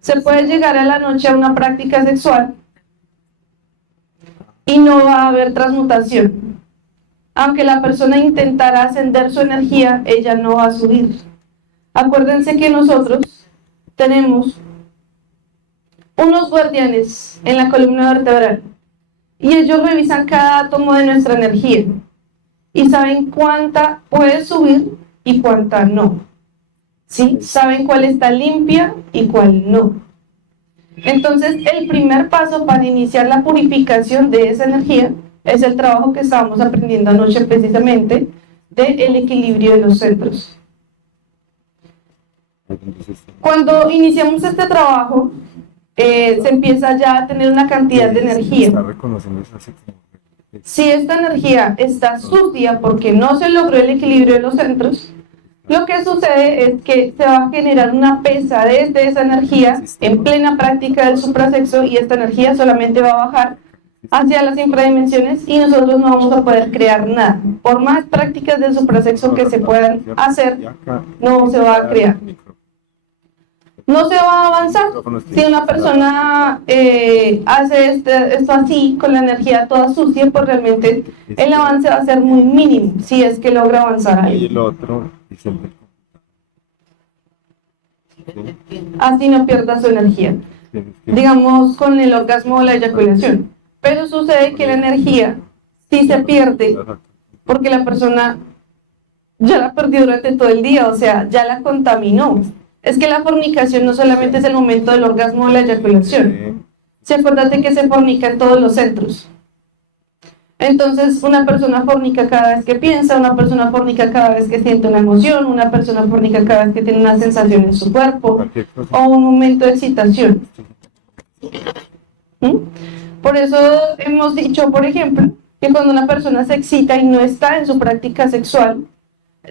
Se puede llegar a la noche a una práctica sexual y no va a haber transmutación. Aunque la persona intentara ascender su energía, ella no va a subir. Acuérdense que nosotros tenemos unos guardianes en la columna vertebral y ellos revisan cada átomo de nuestra energía y saben cuánta puede subir y cuánta no. ¿Sí? Saben cuál está limpia y cuál no. Entonces, el primer paso para iniciar la purificación de esa energía es el trabajo que estábamos aprendiendo anoche precisamente del equilibrio de los centros. Cuando iniciamos este trabajo, se empieza ya a tener una cantidad de energía. Si esta energía está sucia porque no se logró el equilibrio de los centros, lo que sucede es que se va a generar una pesadez de esa energía en plena práctica del suprasexo y esta energía solamente va a bajar hacia las infradimensiones y nosotros no vamos a poder crear nada. Por más prácticas del suprasexo que se puedan hacer, no se va a crear. No se va a avanzar. Si una persona hace esto así, con la energía toda sucia, pues realmente el avance va a ser muy mínimo, si es que logra avanzar ahí. Y el otro, así no pierda su energía, digamos con el orgasmo o la eyaculación. Pero sucede que la energía sí se pierde porque la persona ya la perdió durante todo el día, o sea, ya la contaminó. Es que la fornicación no solamente es el momento del orgasmo o la eyaculación. Se acuérdate que se fornica en todos los centros. Entonces, una persona fornica cada vez que piensa, una persona fornica cada vez que siente una emoción, una persona fornica cada vez que tiene una sensación en su cuerpo o un momento de excitación. Por eso hemos dicho, por ejemplo, que cuando una persona se excita y no está en su práctica sexual,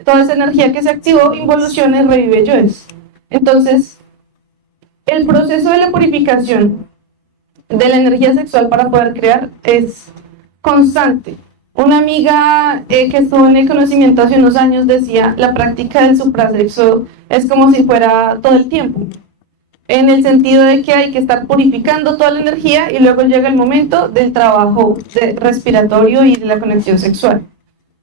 toda esa energía que se activó involuciona y revive yoes. Entonces, el proceso de la purificación de la energía sexual para poder crear es constante. Una amiga que estuvo en el conocimiento hace unos años decía, la práctica del suprasexo es como si fuera todo el tiempo, en el sentido de que hay que estar purificando toda la energía y luego llega el momento del trabajo respiratorio y de la conexión sexual,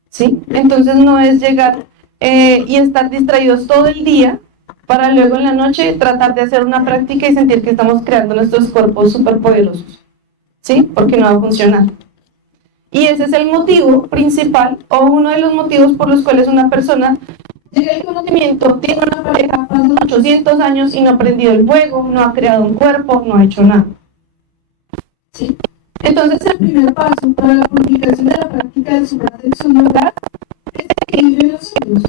¿sí? Entonces no es llegar y estar distraídos todo el día para luego en la noche tratar de hacer una práctica y sentir que estamos creando nuestros cuerpos superpoderosos, ¿sí? Porque no va a funcionar. Y ese es el motivo principal o uno de los motivos por los cuales una persona llega al conocimiento, tiene una pareja, pasan 800 años y no ha prendido el fuego, no ha creado un cuerpo, no ha hecho nada. ¿Sí? Entonces el primer paso para la purificación de la práctica del suprasexo lograr es el equilibrio de los ciclos.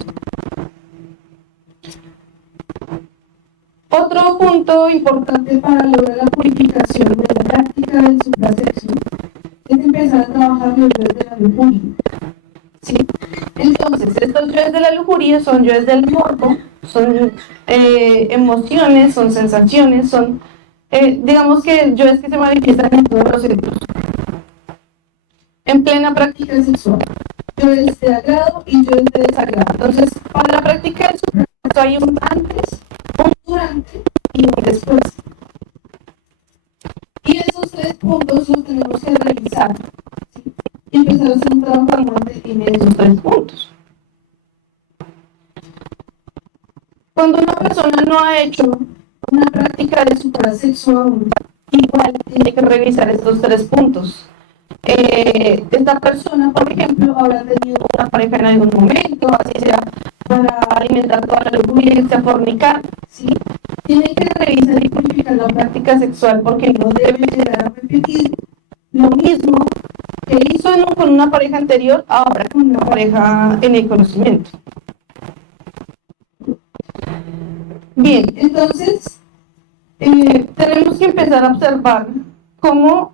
Otro punto importante para lograr la purificación de la práctica del suprasexo es empezar a trabajar los yoes de la lujuria. ¿Sí? Entonces, estos yoes de la lujuria son yoes del morbo, son emociones, son sensaciones, son, digamos que yoes que se manifiestan en todos los centros. En plena práctica sexual, yoes de agrado y yoes de desagrado. Entonces, para la práctica del suprasexo hay un antes, un durante y un después. Y esos tres puntos los tenemos que revisar, ¿sí? Y empezar a hacer un trabajo anual en esos tres puntos. Cuando una persona no ha hecho una práctica de suprasexo, igual tiene que revisar estos tres puntos. Esta persona, por ejemplo, habrá tenido una pareja en algún momento, así sea para alimentar toda la lujuria y irse a fornicar, ¿sí? Tiene que revisar y purificar la práctica sexual porque no debe llegar a repetir lo mismo que hizo con una pareja anterior, ahora con una pareja en el conocimiento. Bien, entonces tenemos que empezar a observar cómo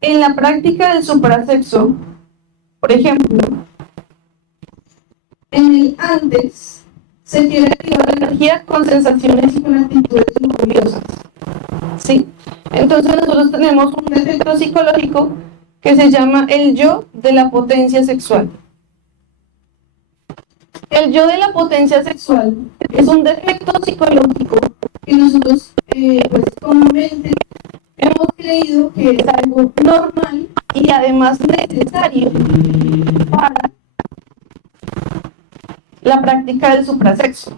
en la práctica del suprasexo, por ejemplo, en el antes se quiere activar la energía con sensaciones y con actitudes lujuriosas, ¿sí? Entonces nosotros tenemos un defecto psicológico que se llama el yo de la potencia sexual. El yo de la potencia sexual es un defecto psicológico que nosotros pues comúnmente hemos creído que es algo normal y además necesario para la práctica del suprasexo.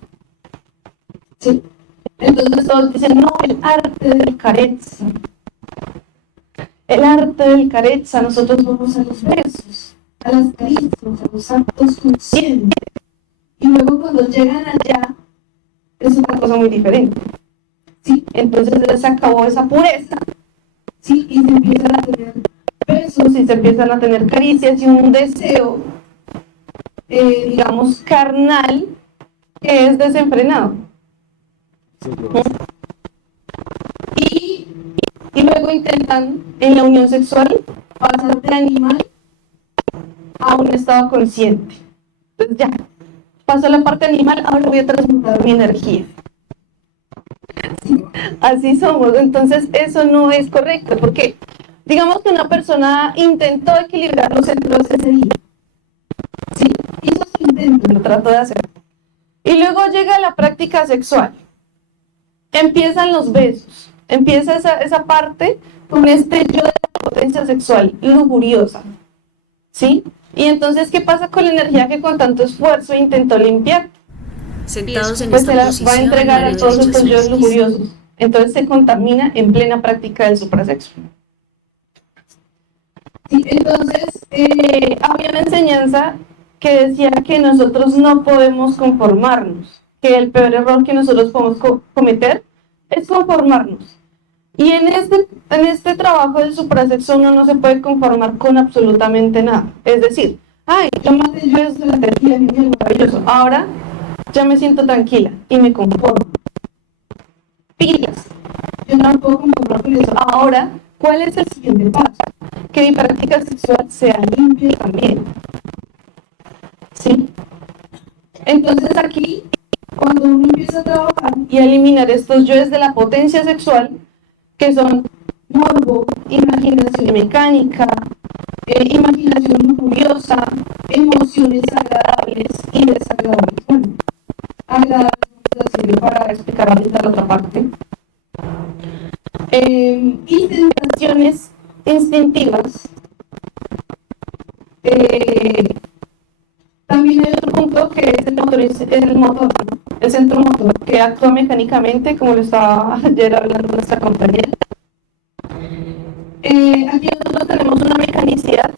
¿Sí? Entonces todos dicen, no, el arte del carezza. El arte del carezza, nosotros vamos a los besos, a las caricias, a los actos conscientes. Y luego cuando llegan allá, es una cosa muy diferente. ¿Sí? Entonces se acabó esa pureza. ¿Sí? Y se empiezan a tener besos, y se empiezan a tener caricias y un deseo, digamos, carnal, que es desenfrenado. Y luego intentan, en la unión sexual, pasar de animal a un estado consciente. Entonces ya, pasó la parte animal, ahora voy a transmutar mi energía. ¿Sí? Así somos. Entonces eso no es correcto, porque digamos que una persona intentó equilibrar los centros ese día. ¿Sí? Hizo su intento, lo trató de hacer. Y luego llega la práctica sexual. Empiezan los besos. Empieza esa parte con este yo de la potencia sexual lujuriosa. ¿Sí? Y entonces, ¿qué pasa con la energía que con tanto esfuerzo intentó limpiar? Sentados en Pues esta se la posición, va a entregar a todos estos ejercicios yoes lujuriosos. Entonces se contamina en plena práctica del suprasexo. Sí, entonces, había una enseñanza que decía que nosotros no podemos conformarnos, que el peor error que nosotros podemos cometer es conformarnos. Y en este trabajo del suprasexo uno no se puede conformar con absolutamente nada. Es decir, ay, yo maté yo desde la energía, es maravilloso. Ahora ya me siento tranquila y me conformo. Pilas, yo no me puedo conformar con eso. Ahora, ¿cuál es el siguiente paso? Que mi práctica sexual sea limpia también. ¿Sí? Entonces aquí, cuando uno empieza a trabajar y a eliminar estos yoes de la potencia sexual, que son morbo, imaginación mecánica, imaginación curiosa, emociones agradables y desagradables. Bueno, agradables sirve para explicar ahorita la otra parte. Y sensaciones instintivas. También hay otro punto que es el motor, ¿no? El centro motor, que actúa mecánicamente, como lo estaba ayer hablando nuestra compañera. Aquí nosotros tenemos una mecanicidad,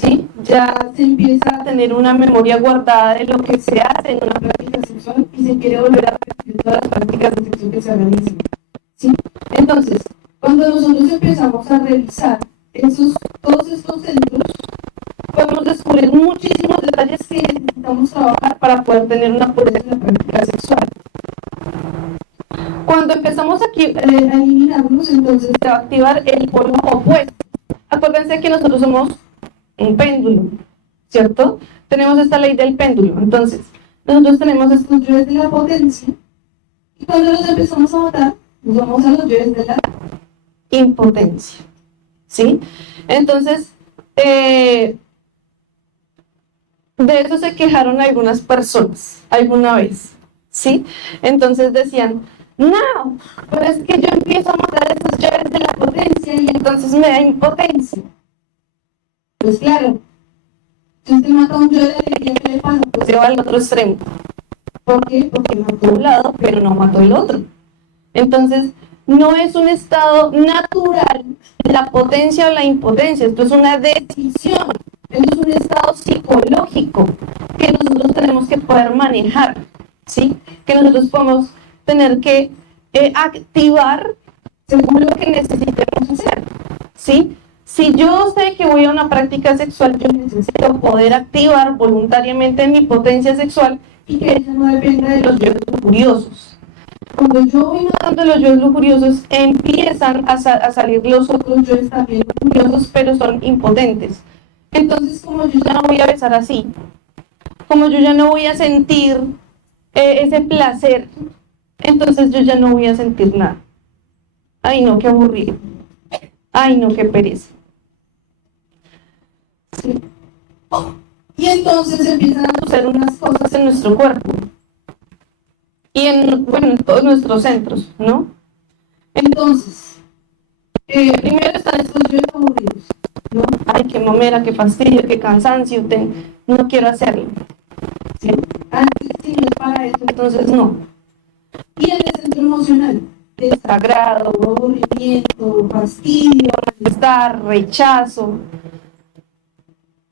¿sí? Ya se empieza a tener una memoria guardada de lo que se hace en una práctica sexual y se quiere volver a repetir todas las prácticas de sexo que se realizan, ¿sí? Entonces, cuando nosotros empezamos a revisar todos estos centros, podemos descubrir muchísimos detalles que necesitamos trabajar para poder tener una pureza en la práctica sexual. Cuando empezamos aquí a eliminarlos, entonces se va a activar el polo opuesto. Acuérdense que nosotros somos un péndulo, ¿cierto? Tenemos esta ley del péndulo. Entonces, nosotros tenemos estos yoes de la potencia y cuando los empezamos a matar, nos vamos a los yoes de la impotencia, ¿sí? Entonces, de eso se quejaron algunas personas alguna vez, ¿sí? Entonces decían, no, pero es que yo empiezo a matar estos yoes de la potencia y entonces me da impotencia. Pues claro, si usted mata un yo de la alegría, ¿qué le pasa? Pues se va al otro extremo. ¿Por qué? Porque mató un lado, pero no mató el otro. Entonces, no es un estado natural la potencia o la impotencia, esto es una decisión, esto es un estado psicológico que nosotros tenemos que poder manejar, ¿sí? Que nosotros podemos tener que activar según lo que necesitemos hacer, ¿sí? Si yo sé que voy a una práctica sexual, yo necesito poder activar voluntariamente mi potencia sexual y que ella no dependa de los yoes lujuriosos. Cuando yo voy notando los yoes lujuriosos, empiezan a salir los otros yoes también lujuriosos, pero son impotentes. Entonces, como yo ya no voy a besar así, como yo ya no voy a sentir ese placer, entonces yo ya no voy a sentir nada. Ay, no, qué aburrido. Ay, no, qué pereza. Sí. Y entonces empiezan a suceder unas cosas en nuestro cuerpo y en todos nuestros centros, ¿no? Entonces, primero están estos yo aburridos, ¿no? Ay, qué mamera, qué fastidio, qué cansancio, no quiero hacerlo. ¿Sí? Antes, si no es para eso, entonces no. Y en el centro emocional, desagrado, aburrimiento, fastidio, malestar, rechazo.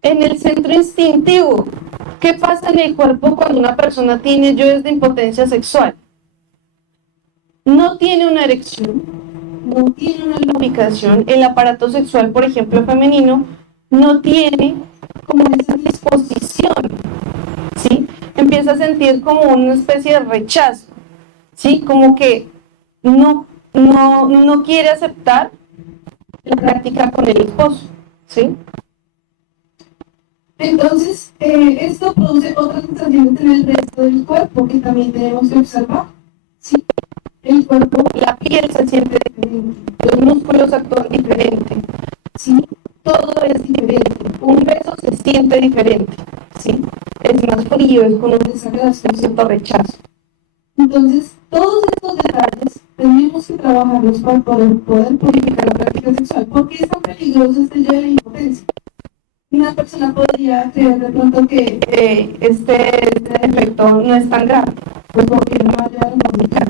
En el centro instintivo, ¿qué pasa en el cuerpo cuando una persona tiene yoes de impotencia sexual? No tiene una erección, no tiene una lubricación, el aparato sexual, por ejemplo, femenino, no tiene como esa disposición, ¿sí? Empieza a sentir como una especie de rechazo, ¿sí? Como que no quiere aceptar la práctica con el esposo, ¿sí? Entonces, esto produce otras sensaciones en el resto del cuerpo que también tenemos que observar, ¿sí? El cuerpo, la piel se siente diferente, los músculos actúan diferente, ¿sí? Todo es diferente, un beso se siente diferente, ¿sí? Es más frío, es con un desagrado, un cierto rechazo. Entonces, todos estos detalles tenemos que trabajarlos para poder purificar la práctica sexual. ¿Por qué es tan peligroso este yo de la impotencia? Una persona podría creer de pronto que este defecto no es tan grave, pues porque no va a llegar a comunicar.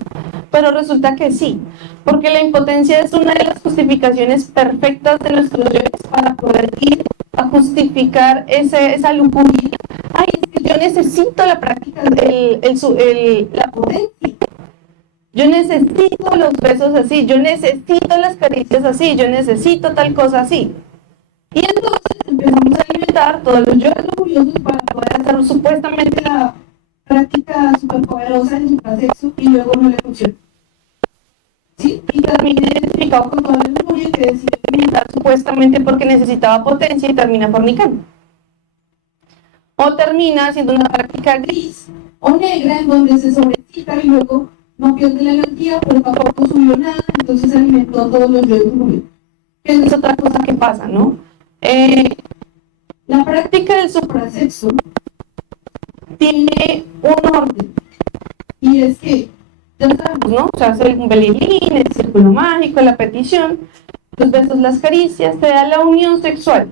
Pero resulta que sí, porque la impotencia es una de las justificaciones perfectas de nuestros yoes para poder ir a justificar esa lujuria. Ay, es que yo necesito la práctica, la potencia. Yo necesito los besos así, yo necesito las caricias así, yo necesito tal cosa así. Y entonces empezamos a alimentar todos los yoes lujuriosos para poder hacer supuestamente la práctica superpoderosa del suprasexo y luego no le funciona. ¿Sí? Y termina identificado con toda la lujuria que decide alimentar supuestamente porque necesitaba potencia y termina fornicando. O termina haciendo una práctica gris o negra en donde se sobrecita y luego no pierde la energía, pero tampoco subió nada, entonces alimentó todos los yoes lujuriosos. Que es otra cosa que pasa, ¿no? La práctica del suprasexo tiene un orden, y es que, ya sabemos, ¿no? Se hace un belilín, el círculo mágico, la petición, los besos, las caricias, se da la unión sexual.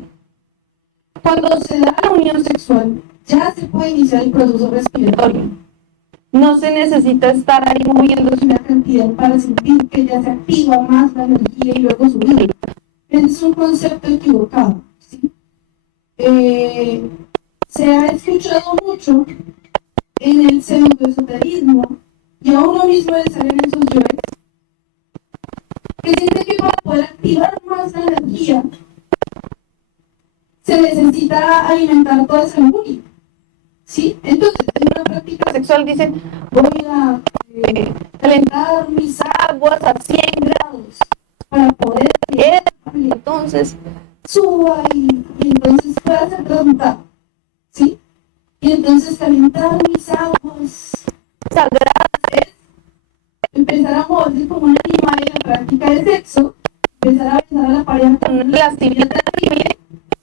Cuando se da la unión sexual, ya se puede iniciar el proceso respiratorio. No se necesita estar ahí moviéndose una cantidad para sentir que ya se activa más la energía y luego subir. Es un concepto equivocado, ¿sí? Se ha escuchado mucho en el pseudoesoterismo y a uno mismo de estar en esos yoes que siente que para poder activar más la energía se necesita alimentar toda esa lujuria, ¿sí? Entonces en una práctica sexual dicen voy a calentar mis aguas a 100 grados para poder leer, y entonces suba y entonces pueda ser transmutado, ¿sí? Y entonces calentar mis aguas sagradas es empezar a moverse como un animal en la práctica de sexo, empezar a besar a la pareja con una lascivia terrible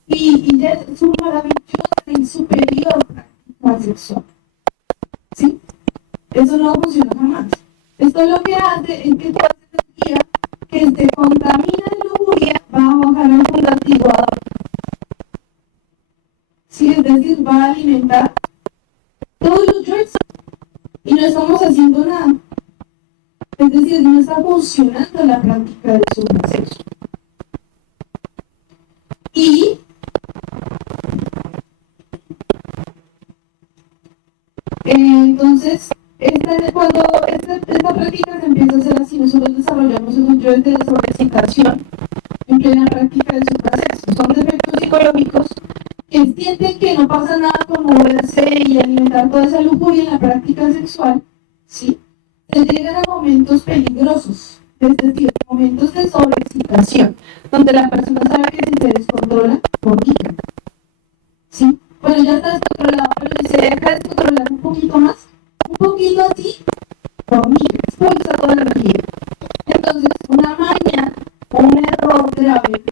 y ya es un maravillosa y superior práctica sexual, ¿sí? Eso no funciona jamás. Esto lo que hace es que toda esa energía que se contamina de lujuria va a bajar al mundo amortiguador. Sí, es decir, va a alimentar todos los yoes y no estamos haciendo nada. Es decir, no está funcionando la práctica del suprasexo. Y entonces, cuando esta práctica se empieza a hacer así, nosotros desarrollamos esos yoes de sobreexcitación en plena práctica del suprasexo. Son defectos psicológicos que sienten que no pasa nada con moverse y alimentar toda esa lujuria en la práctica sexual, ¿sí? Se llegan a momentos peligrosos, es decir, momentos de sobreexcitación, donde la persona sabe que si se descontrola, fornica, ¿sí? Bueno, ya está descontrolado, pero si se deja descontrolar un poquito más, un poquito así, fornica, expulsa toda la energía. Entonces, una maña o un error grave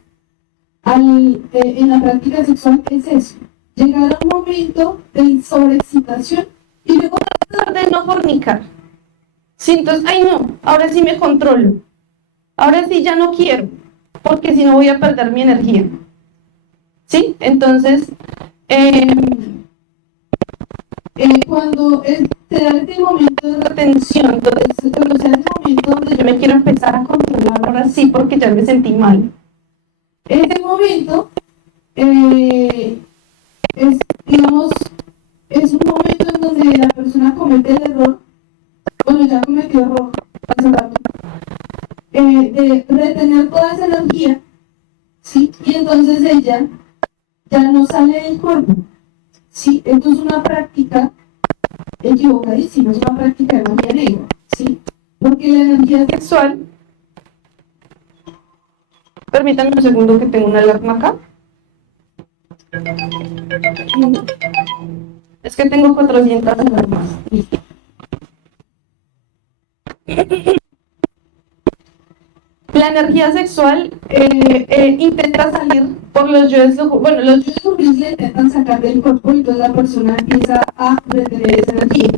en la práctica sexual es eso, llegar a un momento de sobreexcitación y luego tratar de no fornicar. Sí, entonces, ay no, ahora sí me controlo. ahora sí ya no quiero, porque si no voy a perder mi energía. ¿Sí? Entonces, cuando se da este momento de retención, entonces, cuando se da este momento donde yo me quiero empezar a controlar, ahora sí, porque ya me sentí mal. En ese momento, digamos, es un momento en donde la persona comete el error, bueno, ya cometió error, hace rato, de retener toda esa energía, ¿sí? Y entonces ella ya no sale del cuerpo, ¿sí? Esto es una práctica equivocadísima, es una práctica de magia negra, ¿sí? Porque la energía sexual, permítanme un segundo que tengo una alarma acá. Es que tengo 400 alarmas. La energía sexual intenta salir por los yoes lujuriosos. Bueno, los yoes lujuriosos le intentan sacar del cuerpo y entonces la persona empieza a retener esa energía.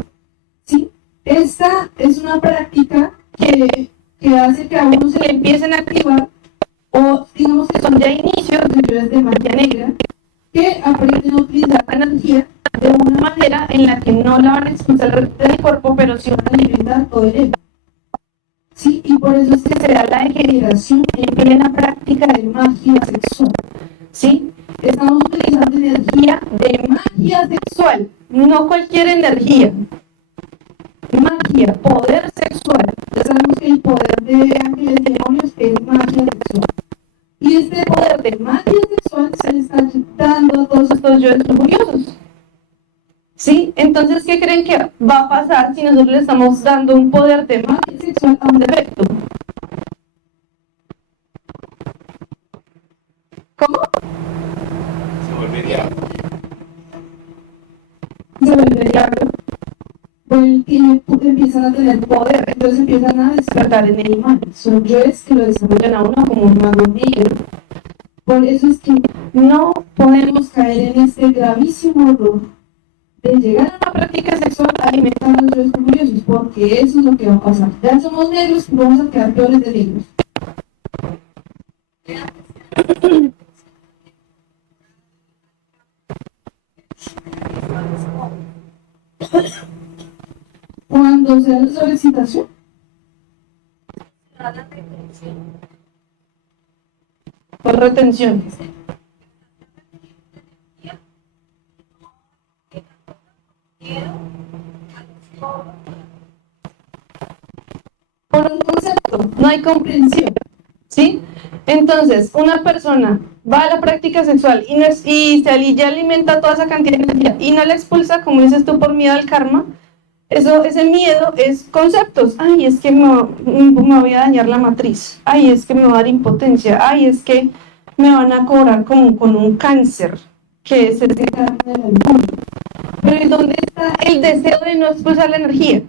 ¿Sí? Esta es una práctica que hace que a uno se le empiecen a activar, o digamos que son ya inicios de yoes de magia negra, que aprenden a utilizar la energía de una manera en la que no la van a expulsar del cuerpo, pero sí van a alimentar todo el ego. Sí, y por eso es que se da la degeneración en plena práctica de magia sexual. ¿Sí? Estamos utilizando energía de magia sexual, no cualquier energía. Magia, poder sexual. Ya sabemos que el poder de ángeles y demonios es magia sexual. Y este poder de magia sexual se le está dando a todos estos yoes lujuriosos. ¿Sí? Entonces, ¿qué creen que va a pasar si nosotros le estamos dando un poder de magia sexual a un defecto? ¿Cómo? Se vuelve diablo. Se vuelve diablo. Empiezan a tener poder, entonces empiezan a despertar en el mal. Son yoes que lo desarrollan a uno como un mago negro. Por eso es que no podemos caer en este gravísimo error de llegar a una práctica sexual alimentar a los yoes lujuriosos, porque eso es lo que va a pasar. Ya somos negros y vamos a quedar peores de negros. Cuando se da la sobreexcitación, por retención. Por un concepto, no hay comprensión, ¿sí? Entonces, una persona va a la práctica sexual y ya alimenta toda esa cantidad de energía y no la expulsa, como dices tú, por miedo al karma. Ese miedo es conceptos. Ay, es que me voy a dañar la matriz. Ay, es que me va a dar impotencia. Ay, es que me van a cobrar como con un cáncer, que es ese karma de la lujuria. Pero ¿y dónde está el deseo de no expulsar la energía?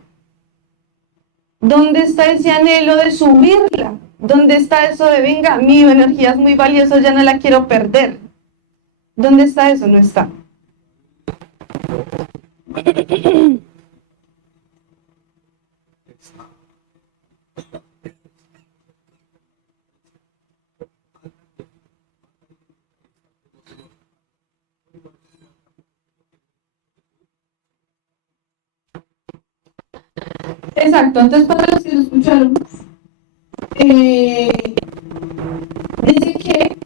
¿Dónde está ese anhelo de subirla? ¿Dónde está eso de, venga, mi energía es muy valiosa, ya no la quiero perder? ¿Dónde está eso? No está. Exacto, entonces para los que lo escucharon, dice que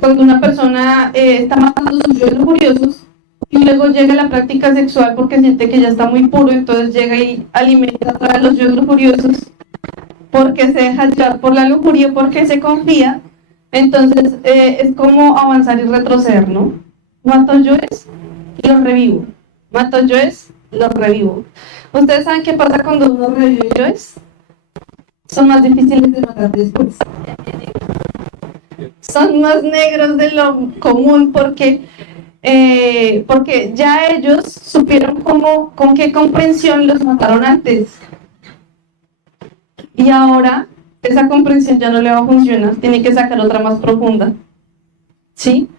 cuando una persona está matando sus yoes lujuriosos y luego llega a la práctica sexual porque siente que ya está muy puro, entonces llega y alimenta a los yoes lujuriosos porque se deja llevar por la lujuria, porque se confía, entonces es como avanzar y retroceder, ¿no? Mato yoes y los revivo. Mato yoes, los revivo. ¿Ustedes saben qué pasa cuando uno revive yoes? Son más difíciles de matar después. Son más negros de lo común porque ya ellos supieron con qué comprensión los mataron antes. Y ahora esa comprensión ya no le va a funcionar, tiene que sacar otra más profunda. ¿Sí?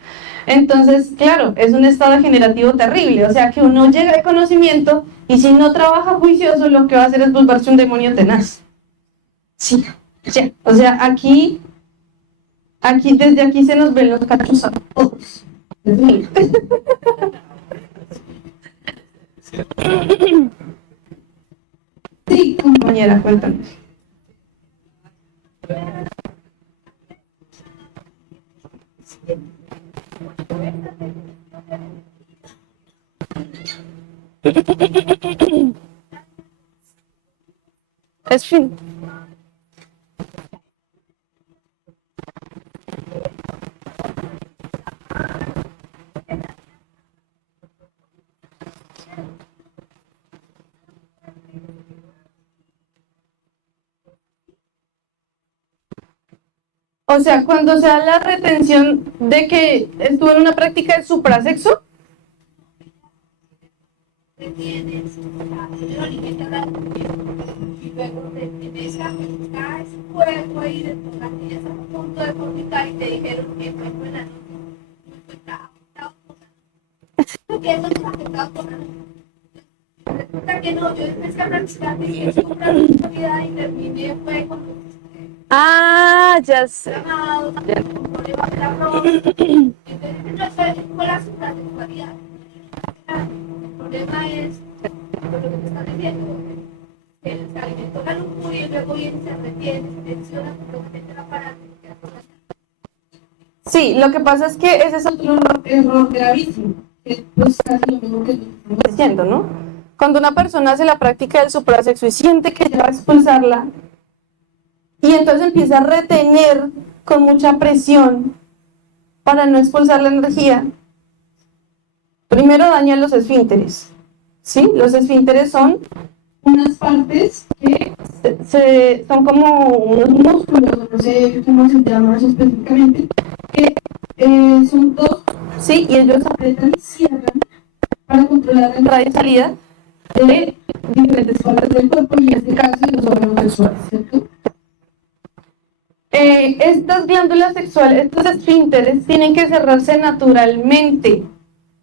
Entonces, claro, es un estado degenerativo terrible, o sea que uno llega de conocimiento y si no trabaja juicioso, lo que va a hacer es volverse un demonio tenaz. Sí. Ya, o sea, desde aquí se nos ven los cachos a todos. Sí, compañera, cuéntanos. Es fin. O sea, cuando se da la retención de que estuvo en una práctica de suprasexo. Retienes, lo alimentas a tu y luego esa cae su cuerpo ahí de tu tienes a punto de vomitar y te dijeron que fue buena no estaba afectado por que no está afectado por nada. Resulta que no, yo empecé a practicar de sexualidad y terminé fue con Ah, ya sé. llamados, con problemas de la bronca. Entonces no fue la suprasexualidad. El problema es lo que te está diciendo, que se alimentó la lujuria y luego viene, se retiene, se tensiona, completamente el aparato. Sí, lo que pasa es que ese es otro error gravísimo, que pues casi lo mismo que estamos diciendo, ¿no? Cuando una persona hace la práctica del suprasexo y siente que ya va a expulsarla, y entonces empieza a retener con mucha presión para no expulsar la energía, primero daña los esfínteres, ¿sí? Los esfínteres son unas partes que son como unos músculos, no sé cómo se llama eso específicamente, que son dos, ¿sí? Y ellos apretan y cierran para controlar la entrada y salida de diferentes partes del cuerpo, y en este caso de los órganos sexuales, ¿cierto? Estas glándulas sexuales, estos esfínteres, tienen que cerrarse naturalmente.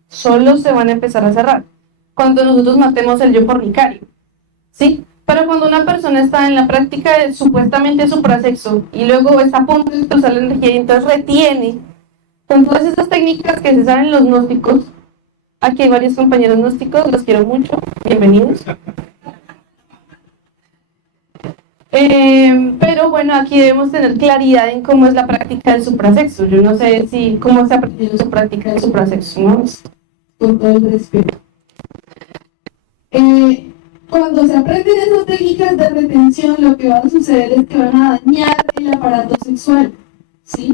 Solo se van a empezar a cerrar cuando nosotros matemos el yo fornicario, ¿sí? Pero cuando una persona está en la práctica de supuestamente suprasexo y luego está a punto de expulsar la energía y entonces retiene, con todas esas técnicas que se saben los gnósticos, aquí hay varios compañeros gnósticos, los quiero mucho, bienvenidos. Pero bueno, aquí debemos tener claridad en cómo es la práctica del suprasexo. Yo no sé cómo se ha aprendido su práctica del suprasexo, ¿no? Con todo el respeto. Cuando se aprenden esas técnicas de retención, lo que va a suceder es que van a dañar el aparato sexual, ¿sí?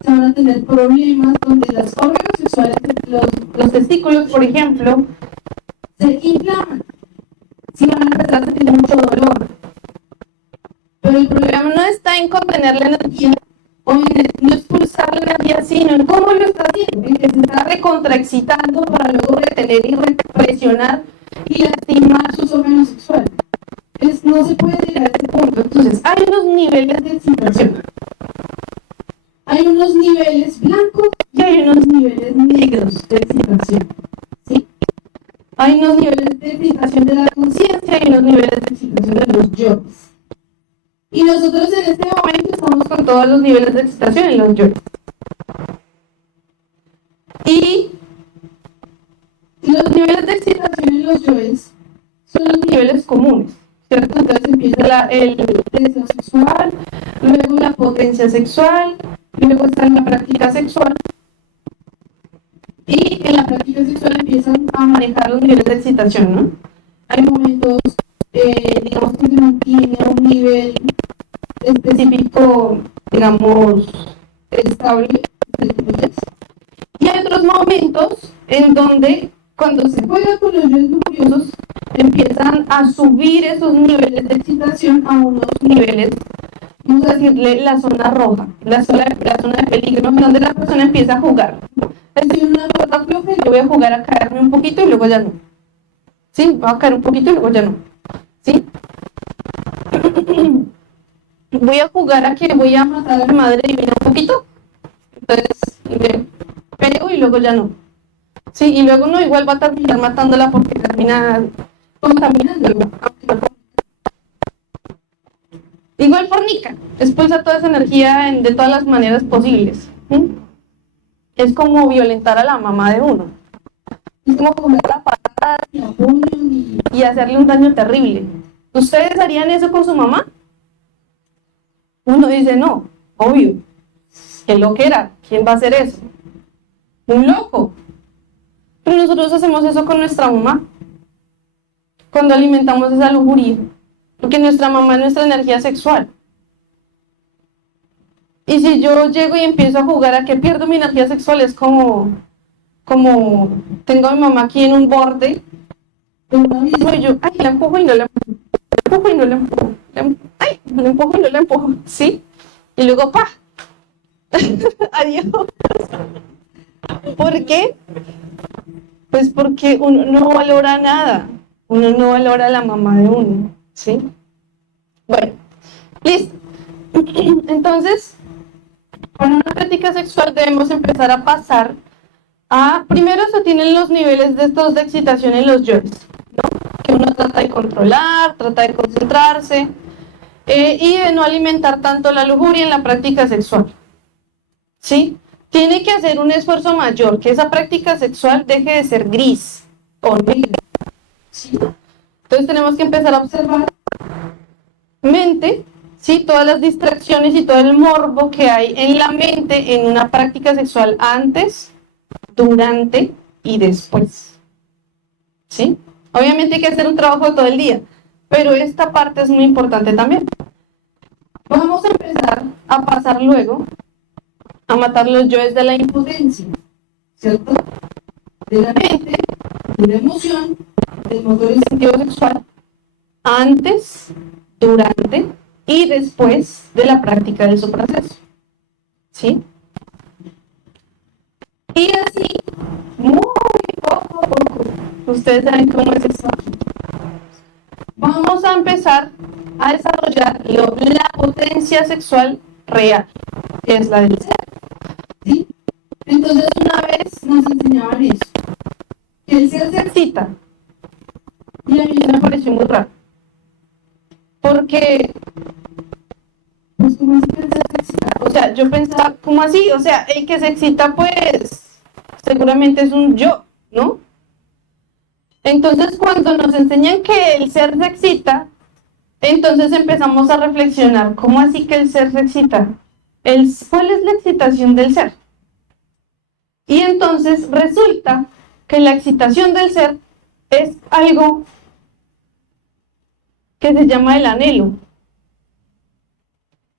Se van a tener problemas donde los órganos sexuales, los testículos, por ejemplo, se inflaman, sí van a empezar a sentir mucho dolor. Pero el problema no está en contener la energía o en no expulsar la energía, sino en cómo lo está haciendo, en que se está recontraexcitando para luego retener y presionar y lastimar sus órganos sexuales. Entonces, no se puede llegar a ese punto. Entonces, hay unos niveles de excitación. Hay unos niveles blancos y hay unos niveles negros de excitación, ¿sí? Hay unos niveles de excitación de la conciencia y unos niveles de excitación de los yoes. Y nosotros en este momento estamos con todos los niveles de excitación en los yoes. Y los niveles de excitación en los yoes son los niveles comunes, ¿cierto? Entonces empieza el deseo sexual, luego la potencia sexual, luego está la práctica sexual. Y en la práctica sexual empiezan a manejar los niveles de excitación, ¿no? Hay momentos, digamos, que se mantiene a un nivel específico, digamos, estable, y hay otros momentos en donde cuando se juega con los yoes lujuriosos empiezan a subir esos niveles de excitación a unos niveles, vamos a decirle la zona roja, la zona de peligro, donde la persona empieza a jugar. Estoy en una cuerda floja y yo voy a jugar a caerme un poquito y luego ya no. ¿Sí? Voy a caer un poquito y luego ya no. ¿Sí? Voy a jugar a que voy a matar a mi madre divina un poquito. Entonces me pego y luego ya no. Sí, y luego no, igual va a terminar matándola porque termina contaminándola. Igual fornica, expulsa toda esa energía de todas las maneras posibles. Es como violentar a la mamá de uno. Es como comer la patada y hacerle un daño terrible. ¿Ustedes harían eso con su mamá? Uno dice, no, obvio. ¿Qué loquera? ¿Quién va a hacer eso? Un loco. Pero nosotros hacemos eso con nuestra mamá. Cuando alimentamos esa lujuria. Porque nuestra mamá es nuestra energía sexual. Y si yo llego y empiezo a jugar a que pierdo mi energía sexual, es como tengo a mi mamá aquí en un borde, y yo, ay, la empujo y no la empujo, la empujo y no la empujo, ay, la empujo y no la empujo, ¿sí? Y luego, ¡pa! Adiós. ¿Por qué? Pues porque uno no valora nada, uno no valora a la mamá de uno, ¿sí? Bueno, listo. Entonces, para una práctica sexual debemos empezar a pasar a, primero se tienen los niveles de estos de excitación en los yoes, ¿no? Que uno trata de controlar, trata de concentrarse y de no alimentar tanto la lujuria en la práctica sexual, ¿sí? Tiene que hacer un esfuerzo mayor, que esa práctica sexual deje de ser gris o negra, ¿sí? Entonces tenemos que empezar a observar mente, ¿sí? Todas las distracciones y todo el morbo que hay en la mente en una práctica sexual antes, durante y después, ¿sí? Obviamente hay que hacer un trabajo todo el día, pero esta parte es muy importante también. Vamos a empezar a pasar luego a matar los yoes de la impotencia, ¿cierto? De la mente, de la emoción, del motor instintivo sexual, antes, durante y después de la práctica de su proceso, ¿sí? Y así, muy poco a poco, ustedes saben cómo es esto. Vamos a empezar a desarrollar la potencia sexual real, que es la del ser, ¿sí? Entonces una vez nos enseñaban eso, que el ser se excita, y a mí me pareció muy raro, porque pues, ¿cómo así que el ser se excita? O sea, yo pensaba, ¿cómo así? O sea, el que se excita, pues, seguramente es un yo, ¿no? Entonces, cuando nos enseñan que el ser se excita, entonces empezamos a reflexionar, ¿cómo así que el ser se excita? ¿Cuál es la excitación del ser? Y entonces resulta que la excitación del ser es algo que se llama el anhelo.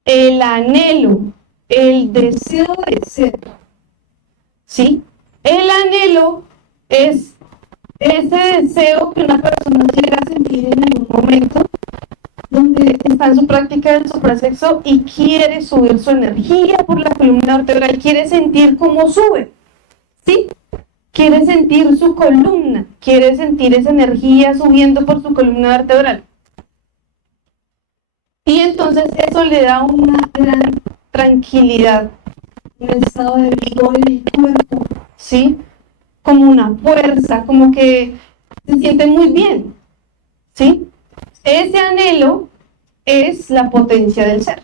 El anhelo, el deseo de ser, ¿sí? El anhelo es ese deseo que una persona llega a sentir en algún momento donde está en su práctica del suprasexo y quiere subir su energía por la columna vertebral, quiere sentir cómo sube, ¿sí? Quiere sentir su columna, quiere sentir esa energía subiendo por su columna vertebral. Y entonces eso le da una gran tranquilidad, un estado de vigor en el cuerpo, ¿sí? Como una fuerza, como que se siente muy bien, ¿sí? Ese anhelo es la potencia del ser.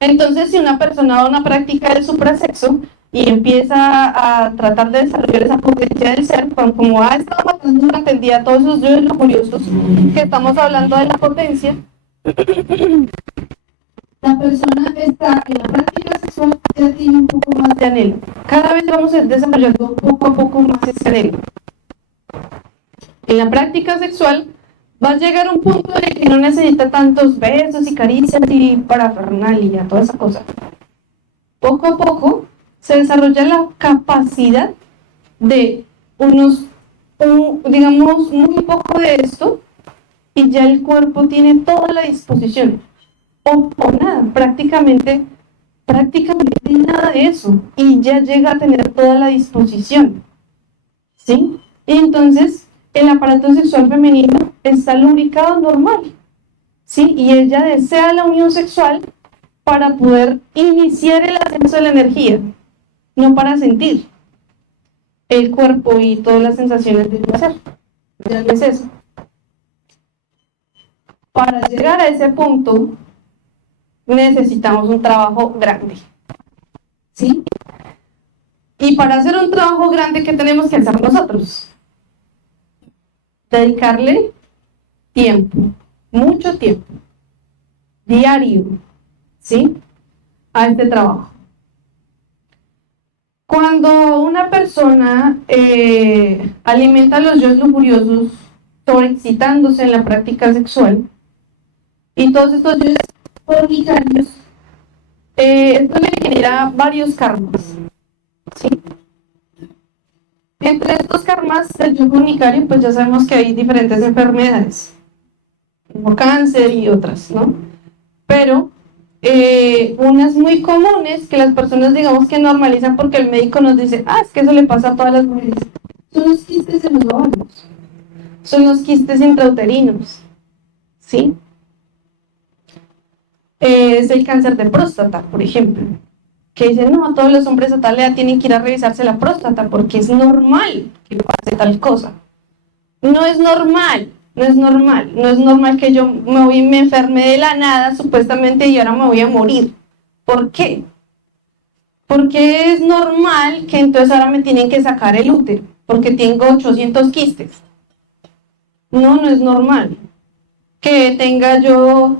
Entonces, si una persona da una práctica del suprasexo y empieza a tratar de desarrollar esa potencia del ser, como ha estado matando durante el día todos esos yoes lujuriosos, que estamos hablando de la potencia, la persona está en la práctica sexual, ya tiene un poco más de anhelo. Cada vez vamos desarrollando poco a poco más ese anhelo. En la práctica sexual va a llegar un punto en el que no necesita tantos besos y caricias y parafernalia, toda esa cosa. Poco a poco se desarrolla la capacidad de digamos, muy poco de esto, y ya el cuerpo tiene toda la disposición. O nada, prácticamente nada de eso, y ya llega a tener toda la disposición, ¿sí? Y entonces el aparato sexual femenino está lubricado normal, ¿sí? Y ella desea la unión sexual para poder iniciar el ascenso de la energía, no para sentir el cuerpo y todas las sensaciones del placer. Ya no es eso. Para llegar a ese punto necesitamos un trabajo grande, ¿sí? Y para hacer un trabajo grande, ¿qué tenemos que hacer nosotros? Dedicarle tiempo, mucho tiempo, diario, ¿sí? A este trabajo. Cuando una persona alimenta los yoes lujuriosos, sobreexcitándose en la práctica sexual, y todos estos yoes fornicarios, esto le genera varios karmas, ¿sí? Entre estos karmas del yo fornicario, pues ya sabemos que hay diferentes enfermedades, como cáncer y otras, ¿no? Pero unas muy comunes que las personas digamos que normalizan porque el médico nos dice, es que eso le pasa a todas las mujeres, son los quistes en los ovarios, son los quistes intrauterinos, ¿sí? Es el cáncer de próstata, por ejemplo, que dicen, no, todos los hombres a tal edad tienen que ir a revisarse la próstata porque es normal que pase tal cosa. No es normal, no es normal, no es normal que yo me enferme de la nada supuestamente y ahora me voy a morir. ¿Por qué? Porque es normal que entonces ahora me tienen que sacar el útero porque tengo 800 quistes. No, no es normal que tenga yo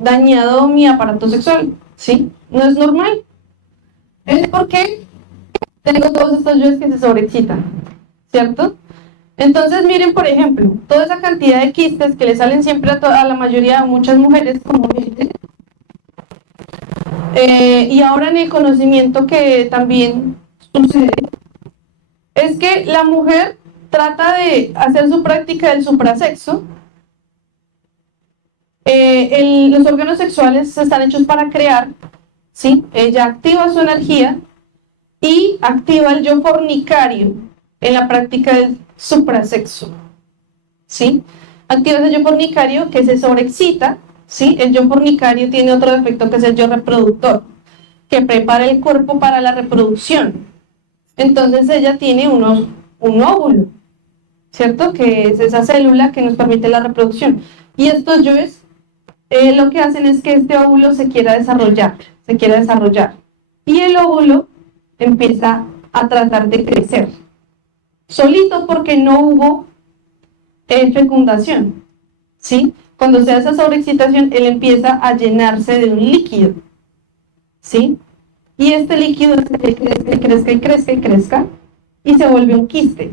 dañado mi aparato sexual, ¿sí? No es normal. Es porque tengo todos estos yoes que se sobreexcitan, ¿cierto? Entonces miren, por ejemplo, toda esa cantidad de quistes que le salen siempre a la mayoría, a muchas mujeres comúnmente, y ahora en el conocimiento que también sucede, es que la mujer trata de hacer su práctica del suprasexo. Los órganos sexuales están hechos para crear, ¿sí? Ella activa su energía y activa el yo fornicario en la práctica del suprasexo, ¿sí? Activa ese yo fornicario que se sobreexcita, ¿sí? El yo fornicario tiene otro defecto que es el yo reproductor, que prepara el cuerpo para la reproducción. Entonces ella tiene un óvulo, ¿cierto? Que es esa célula que nos permite la reproducción. Y estos yoes lo que hacen es que este óvulo se quiera desarrollar. Y el óvulo empieza a tratar de crecer, solito porque no hubo fecundación, ¿sí? Cuando se da esa sobreexcitación, él empieza a llenarse de un líquido, ¿sí? Y este líquido hace que crezca, y se vuelve un quiste,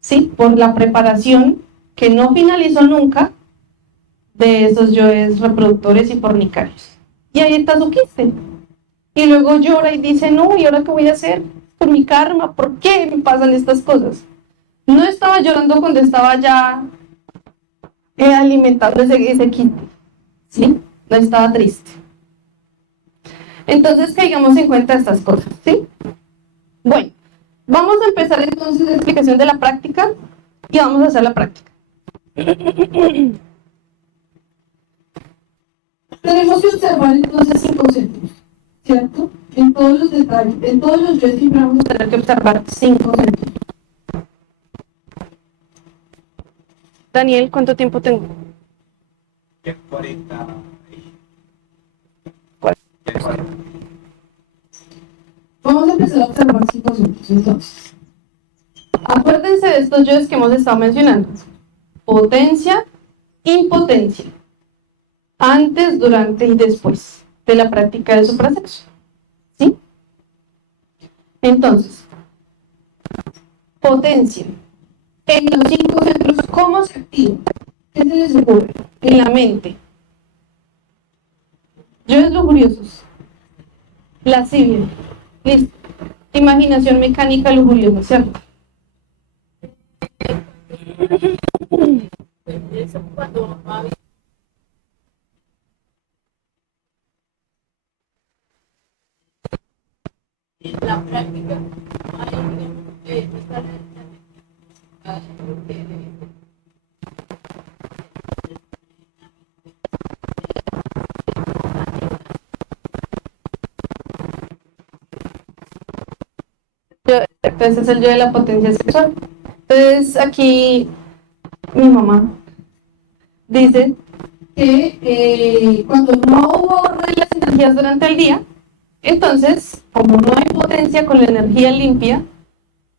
¿sí? Por la preparación que no finalizó nunca de esos yoes reproductores y fornicarios. Y ahí está su quiste. Y luego llora y dice, no, ¿y ahora qué voy a hacer? Por mi karma, ¿por qué me pasan estas cosas? No estaba llorando cuando estaba ya alimentando ese quiste, ¿sí? No estaba triste. Entonces caigamos en cuenta estas cosas, ¿sí? Bueno, vamos a empezar entonces la explicación de la práctica y vamos a hacer la práctica. Tenemos que observar entonces 5 centros, ¿cierto? En todos los detalles, en todos los yoes siempre vamos a tener que observar 5 centros. Daniel, ¿cuánto tiempo tengo? 40. Vamos a empezar a observar 5 centros entonces. Acuérdense de estos yoes que hemos estado mencionando. Potencia, impotencia. Antes, durante y después de la práctica del suprasexo, ¿sí? Entonces, potencia. En los 5 centros, ¿cómo se activa? ¿Qué se les ocurre? En la mente. Yoes lujuriosos. Lascivia. Listo. Imaginación mecánica lujuriosa, ¿cierto? La práctica. Entonces es el yo de la potencia sexual. Entonces aquí mi mamá dice que cuando no hubo las energías durante el día, entonces, como no hay potencia con la energía limpia,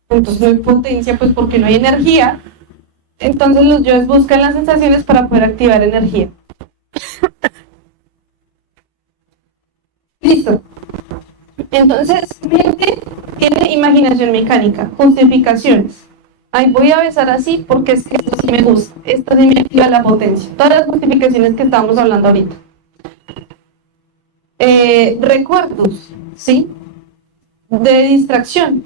entonces no hay potencia, pues porque no hay energía, entonces los yoes buscan las sensaciones para poder activar energía. Listo. Entonces, mente tiene imaginación mecánica, justificaciones. Ay, voy a besar así porque es que esto sí me gusta, esto sí me activa la potencia. Todas las justificaciones que estábamos hablando ahorita. Recuerdos, ¿sí? De distracción.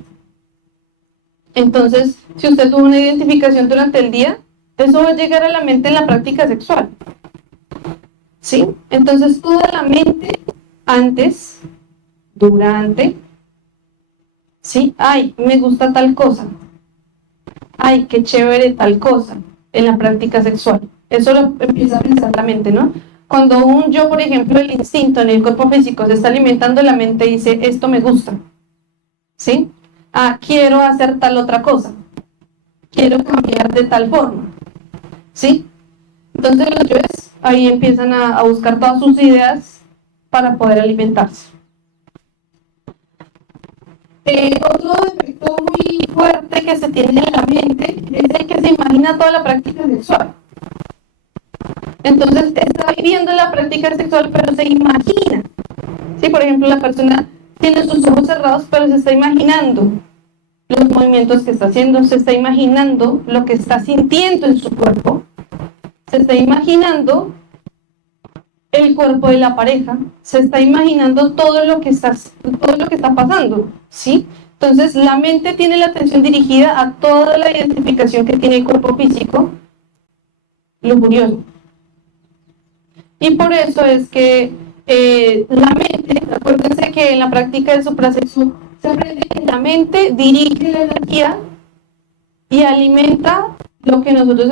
Entonces, si usted tuvo una identificación durante el día, eso va a llegar a la mente en la práctica sexual. ¿Sí? Entonces, toda la mente antes, durante, ¿sí? Ay, me gusta tal cosa. Ay, qué chévere tal cosa en la práctica sexual. Eso lo empieza a pensar la mente, ¿no? Cuando un yo, por ejemplo, el instinto en el cuerpo físico se está alimentando, la mente dice, esto me gusta. ¿Sí? Ah, quiero hacer tal otra cosa. Quiero cambiar de tal forma. ¿Sí? Entonces los yoes ahí empiezan a buscar todas sus ideas para poder alimentarse. Otro efecto muy fuerte que se tiene en la mente es el que se imagina toda la práctica sexual. Entonces está viviendo la práctica sexual, pero se imagina. ¿Sí? Por ejemplo, la persona tiene sus ojos cerrados, pero se está imaginando los movimientos que está haciendo, se está imaginando lo que está sintiendo en su cuerpo, se está imaginando el cuerpo de la pareja, se está imaginando todo lo que está pasando, ¿sí? Entonces la mente tiene la atención dirigida a toda la identificación que tiene el cuerpo físico lujurioso. Y por eso es que la mente, acuérdense que en la práctica del suprasexo se aprende que la mente dirige la energía y alimenta lo que nosotros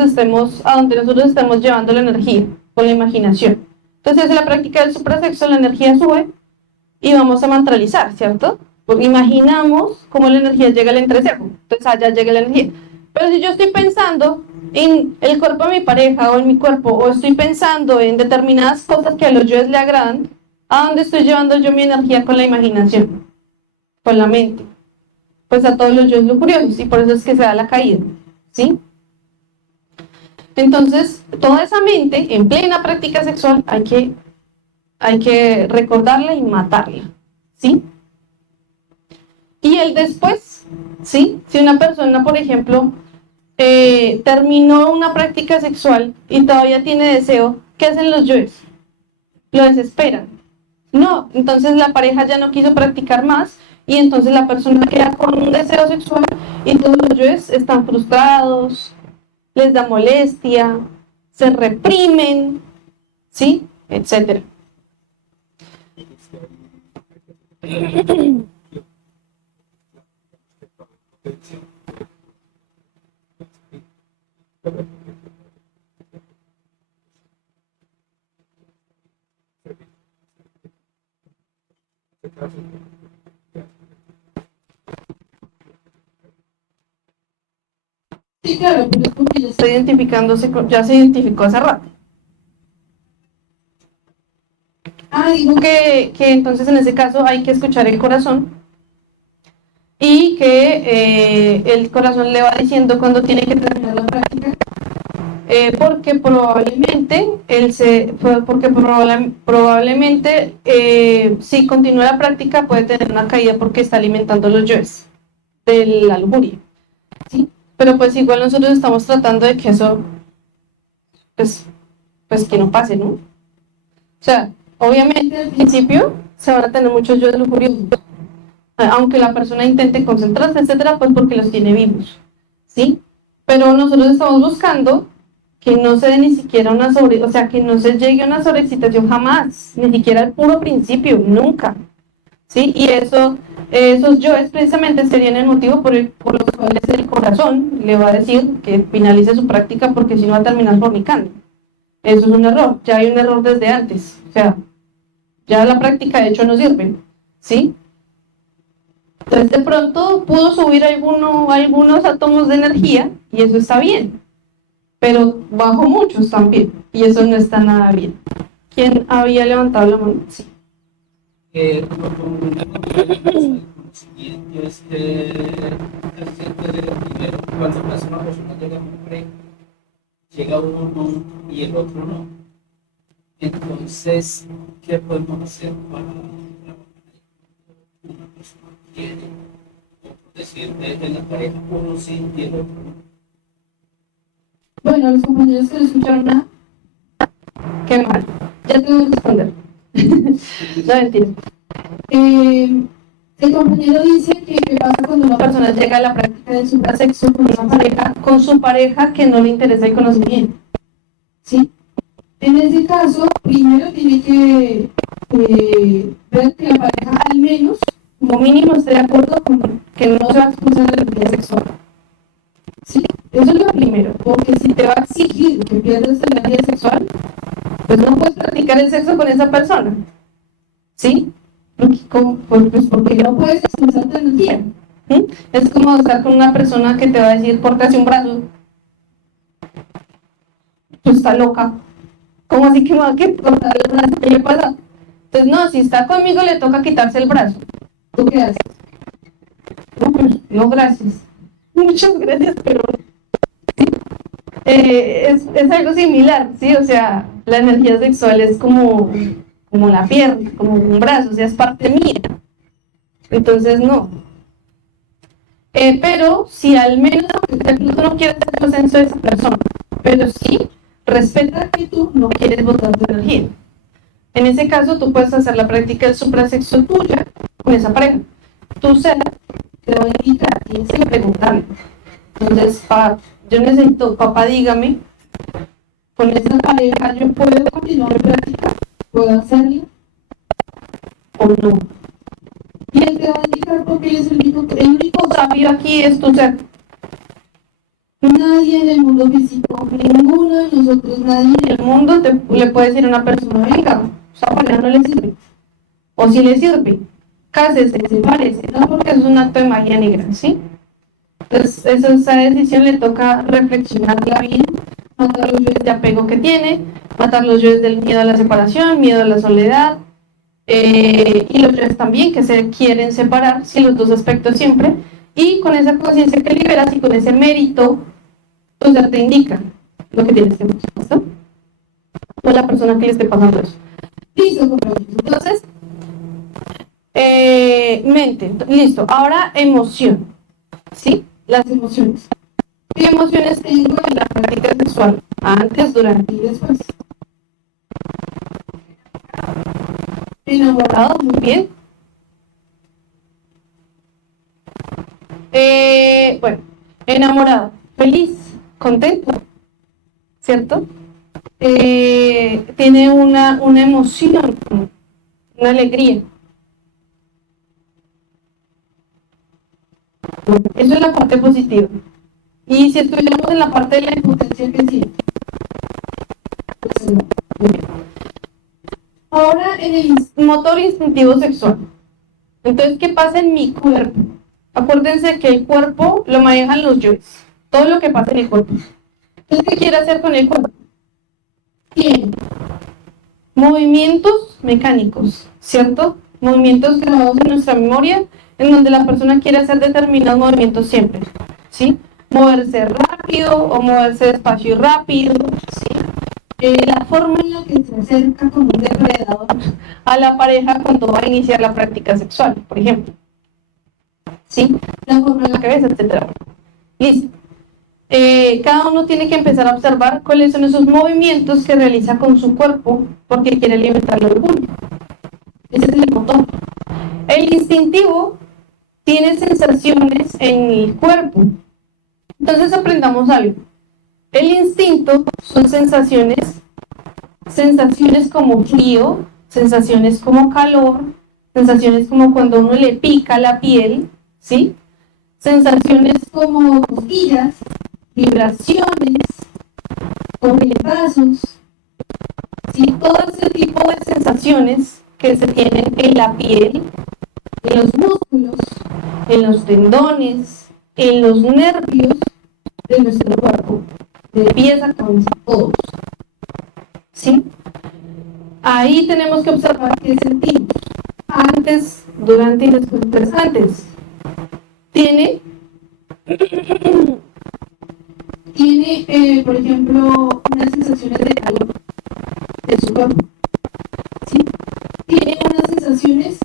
a donde nosotros estemos llevando la energía, con la imaginación. Entonces en la práctica del suprasexo la energía sube y vamos a mantralizar, ¿cierto? Porque imaginamos cómo la energía llega al entrecejo, entonces allá llega la energía. Pero si yo estoy pensando en el cuerpo de mi pareja o en mi cuerpo, o estoy pensando en determinadas cosas que a los yoes le agradan, ¿a dónde estoy llevando yo mi energía con la imaginación? Con la mente. Pues a todos los yoes lujuriosos, y por eso es que se da la caída, ¿sí? Entonces, toda esa mente en plena práctica sexual hay que recordarla y matarla, ¿sí? Y el después, ¿sí? Si una persona, por ejemplo, terminó una práctica sexual y todavía tiene deseo, ¿qué hacen los yoes? Lo desesperan. No, entonces la pareja ya no quiso practicar más y entonces la persona queda con un deseo sexual y todos los yoes están frustrados, les da molestia, se reprimen, ¿sí? Etcétera. Sí, claro, pero es porque ya se identificó hace rato. Digo que entonces en ese caso hay que escuchar el corazón y que el corazón le va diciendo cuando tiene que terminar la práctica, porque probablemente si continúa la práctica puede tener una caída porque está alimentando los yoes de la lujuria, ¿sí? Pero pues igual nosotros estamos tratando de que eso pues que no pase, ¿no? O sea, obviamente al principio se van a tener muchos yoes lujuriosos, aunque la persona intente concentrarse, etcétera, pues porque los tiene vivos, ¿sí? Pero nosotros estamos buscando que no se dé ni siquiera que no se llegue a una sobreexcitación jamás, ni siquiera al puro principio, nunca, ¿sí? Y esos yoes precisamente serían el motivo por los cuales el corazón le va a decir que finalice su práctica porque si no va a terminar fornicando. Eso es un error, ya hay un error desde antes, o sea, ya la práctica de hecho no sirve, ¿sí? Entonces de pronto pudo subir algunos átomos de energía y eso está bien, pero bajó muchos también. Y eso no está nada bien. ¿Quién había levantado la mano? Sí. Conocimiento primero, cuando una persona llega muy pre, llega uno no y el otro no. Entonces, ¿qué podemos hacer para una persona quiere? O decir, en la pareja uno sí y el otro no. Bueno, los compañeros que lo escucharon nada. Qué mal. Ya tengo que responder. No, mentira. El compañero dice que qué pasa cuando una persona llega a la práctica del suprasexo con su pareja que no le interesa el conocimiento. ¿Sí? En ese caso, primero tiene que ver que la pareja al menos, como mínimo, esté de acuerdo con que no se va a expulsar de la energía sexual. ¿Sí? Eso es lo primero, porque si te va a exigir que pierdas la energía sexual, pues no puedes practicar el sexo con esa persona. ¿Sí? Porque no puedes expulsar tu energía. ¿Sí? Es como estar con una persona que te va a decir, córtase un brazo. Tú estás loca. ¿Cómo así que me va a cortar el brazo? ¿Qué le pasa? Entonces, no, si está conmigo le toca quitarse el brazo. ¿Tú qué haces? No, pues, no, gracias. Muchas gracias, pero sí. Es algo similar, ¿sí? O sea, la energía sexual es como la pierna, como un brazo, o sea, es parte mía. Entonces, no. Pero si al menos tú no quieres hacer consenso de esa persona, pero sí respeta que tú no quieres botar tu energía. En ese caso, tú puedes hacer la práctica del suprasexo tuya con esa pareja. Tu ser te va a indicar, tienes que preguntarle. Entonces, yo necesito, papá, dígame, con esa pareja yo puedo continuar mi práctica, puedo hacerlo o no. Y él te va a indicar porque él es el único sabio aquí es tu ser. Nadie en el mundo físico, ninguno de nosotros, nadie en el mundo le puede decir a una persona, venga, esa pareja no le sirve. O si le sirve, cásese, se parece, no porque es un acto de magia negra, ¿sí? Entonces, esa decisión le toca reflexionarla bien, matar los yoes de apego que tiene, matar los yoes del miedo a la separación, miedo a la soledad, y los yoes también que se quieren separar, sí, los dos aspectos siempre, y con esa conciencia que liberas y con ese mérito, pues ya te indica lo que tienes que hacer, ¿listo? O la persona que le esté pasando eso. Listo, compañeros. Entonces, mente, listo. Ahora emoción, ¿sí? Las emociones. ¿Qué emociones tengo en la práctica sexual? Antes, durante y después. Enamorado, muy bien. Bueno, enamorado, feliz, contento, ¿cierto? Tiene una emoción, una alegría. Eso es la parte positiva. Y si estuviéramos en la parte de la impotencia, ¿qué siente? Pues no. Muy bien. Ahora en el motor instintivo sexual. Entonces, ¿qué pasa en mi cuerpo? Acuérdense que el cuerpo lo manejan los yoes. Todo lo que pasa en el cuerpo. Entonces, ¿qué quiere hacer con el cuerpo? Tiene movimientos mecánicos, ¿cierto? Movimientos grabados en nuestra memoria, en donde la persona quiere hacer determinados movimientos siempre, ¿sí? Moverse rápido o moverse despacio y rápido, ¿sí? La forma en la que se acerca como un depredador a la pareja cuando va a iniciar la práctica sexual, por ejemplo, ¿sí? La forma en la cabeza, etc. Listo. Cada uno tiene que empezar a observar cuáles son esos movimientos que realiza con su cuerpo porque quiere alimentar el orgullo. Ese es el motor. El instintivo tiene sensaciones en el cuerpo. Entonces aprendamos algo. El instinto son sensaciones como frío, sensaciones como calor, sensaciones como cuando uno le pica la piel, ¿sí? Sensaciones como cosquillas, vibraciones, corrientazos, ¿sí? Todo ese tipo de sensaciones que se tienen en la piel, en los músculos, en los tendones, en los nervios de nuestro cuerpo, de pies a cabeza, todos. ¿sí? Ahí tenemos que observar qué sentimos antes, durante y después. Entonces, antes tiene, por ejemplo, unas sensaciones de calor de su cuerpo, ¿sí? Tiene unas sensaciones,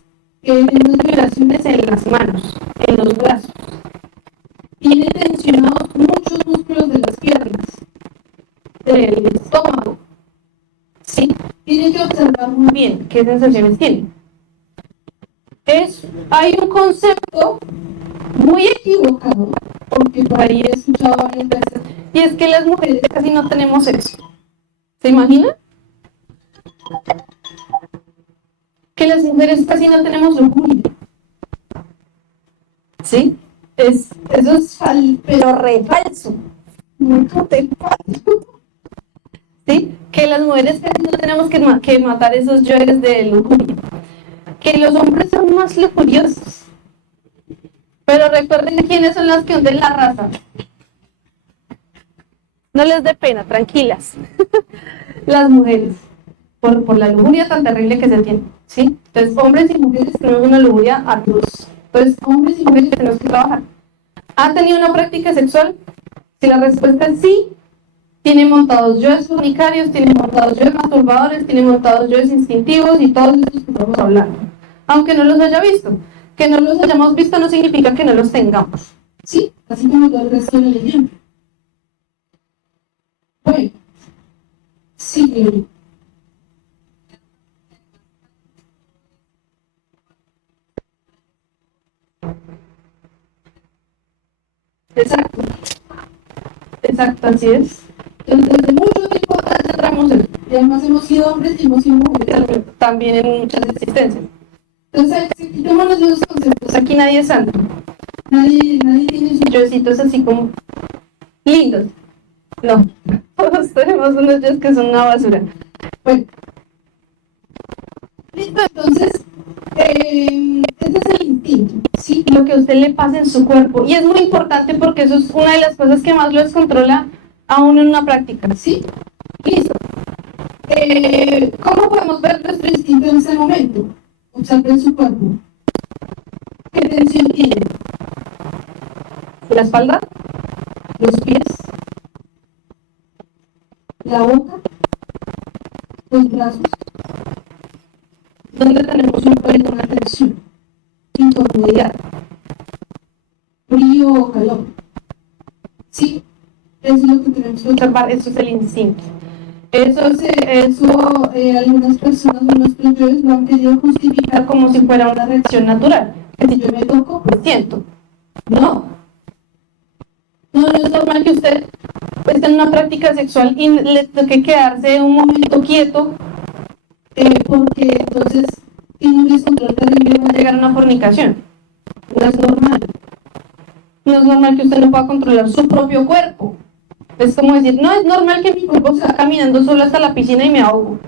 unas vibraciones en las manos, en los brazos. Tiene tensionados muchos músculos de las piernas, del estómago, ¿sí? Tiene que observar muy bien qué sensaciones tiene. Hay un concepto muy equivocado, porque por ahí he escuchado varias veces, y es que las mujeres casi no tenemos eso. ¿Se imagina? Que las mujeres casi no tenemos lujuria. ¿Sí? Eso es pero re falso. Muy falso. ¿Sí? Que las mujeres casi no tenemos que matar esos yoes de lujuria. Que los hombres son más lujuriosos. Pero recuerden quiénes son las que hunden la raza. No les dé pena, tranquilas. Las mujeres. Por la lujuria tan terrible que se tiene. ¿Sí? Entonces, hombres y mujeres tenemos una lujuria atroz. Entonces, hombres y mujeres tenemos que trabajar. ¿Han tenido una práctica sexual? Si la respuesta es sí, tiene montados yoes fornicarios, tiene montados yoes masturbadores, tiene montados yoes instintivos y todos estos que estamos hablando. Aunque no los haya visto. Que no los hayamos visto no significa que no los tengamos. ¿Sí? Así como todo el resto de la leyenda. Bueno. Sí. Exacto. Exacto, así es. Entonces, desde mucho tiempo atrás entramos en, y además hemos sido hombres y hemos sido mujeres también en muchas existencias. Entonces, si quitémonos esos conceptos, aquí nadie es santo. Nadie tiene sus yoecitos así como lindos. No, todos tenemos unos yoes que son una basura. Bueno, listo, entonces, ese es el instinto, ¿sí? Lo que a usted le pasa en su cuerpo. Y es muy importante porque eso es una de las cosas que más lo descontrola a uno en una práctica, ¿sí? Listo. ¿Cómo podemos ver nuestro instinto en ese momento? Observen su cuerpo. ¿Qué tensión tiene? ¿La espalda? ¿Los pies? ¿La boca? ¿Los brazos? ¿Dónde tenemos una tensión? Incomodidad. Frío o calor. ¿Sí? Eso es lo que tenemos que observar. Eso es el instinto. Algunas personas de nuestros yoes lo han querido justificar como si fuera una reacción natural. Que si yo me toco, pues siento. No. No es normal que usted esté en una práctica sexual y le toque quedarse un momento quieto, porque entonces tiene un descontrol terrible y va a llegar a una fornicación. No es normal. No es normal que usted no pueda controlar su propio cuerpo. Es como decir, no es normal que mi cuerpo se va caminando solo hasta la piscina y me ahogo.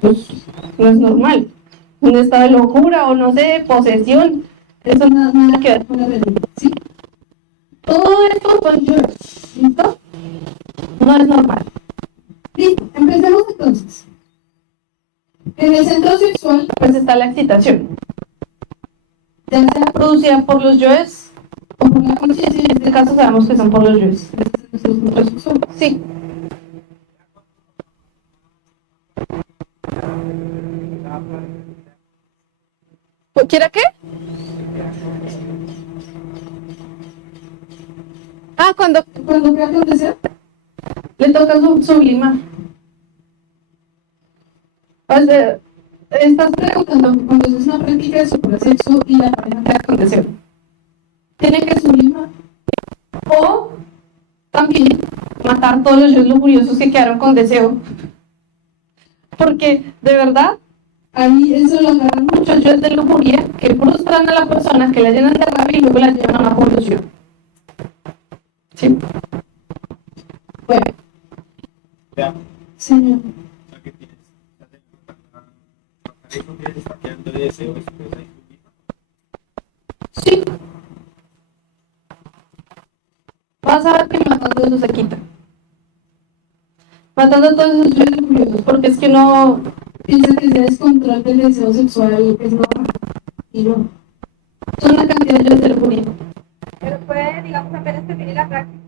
Pues no es normal. Un estado de locura o no sé, de posesión. Eso nada que ver con la realidad, ¿sí? Todo esto son yoes, ¿listo? No es normal. Listo, empecemos entonces. En el centro sexual, pues está la excitación. Ya sea producida por los yoes o por la conciencia, en este caso sabemos que son por los yoes. Sí. ¿Quiera qué? Ah, cuando crea con deseo, le toca sublimar. O sea, estás preguntando cuando es una práctica de supersexo y la pareja queda con deseo. Tiene que sublimar. O también matar todos los yoes lujuriosos que quedaron con deseo. Porque, de verdad, ahí eso lo agarran muchos yoes de lujuria que frustran a la persona, que la llenan de rabia y luego la llevan a una polución. ¿Sí? Bueno. Ya. Señor. Sí. Vas a ver que matando eso se quita. matando todos esos yoes orgullosos, porque es que no piensa que ese descontrol del deseo sexual es normal, y no, son una cantidad de yoes de lujuria. Pero puede, digamos, apenas termine la práctica,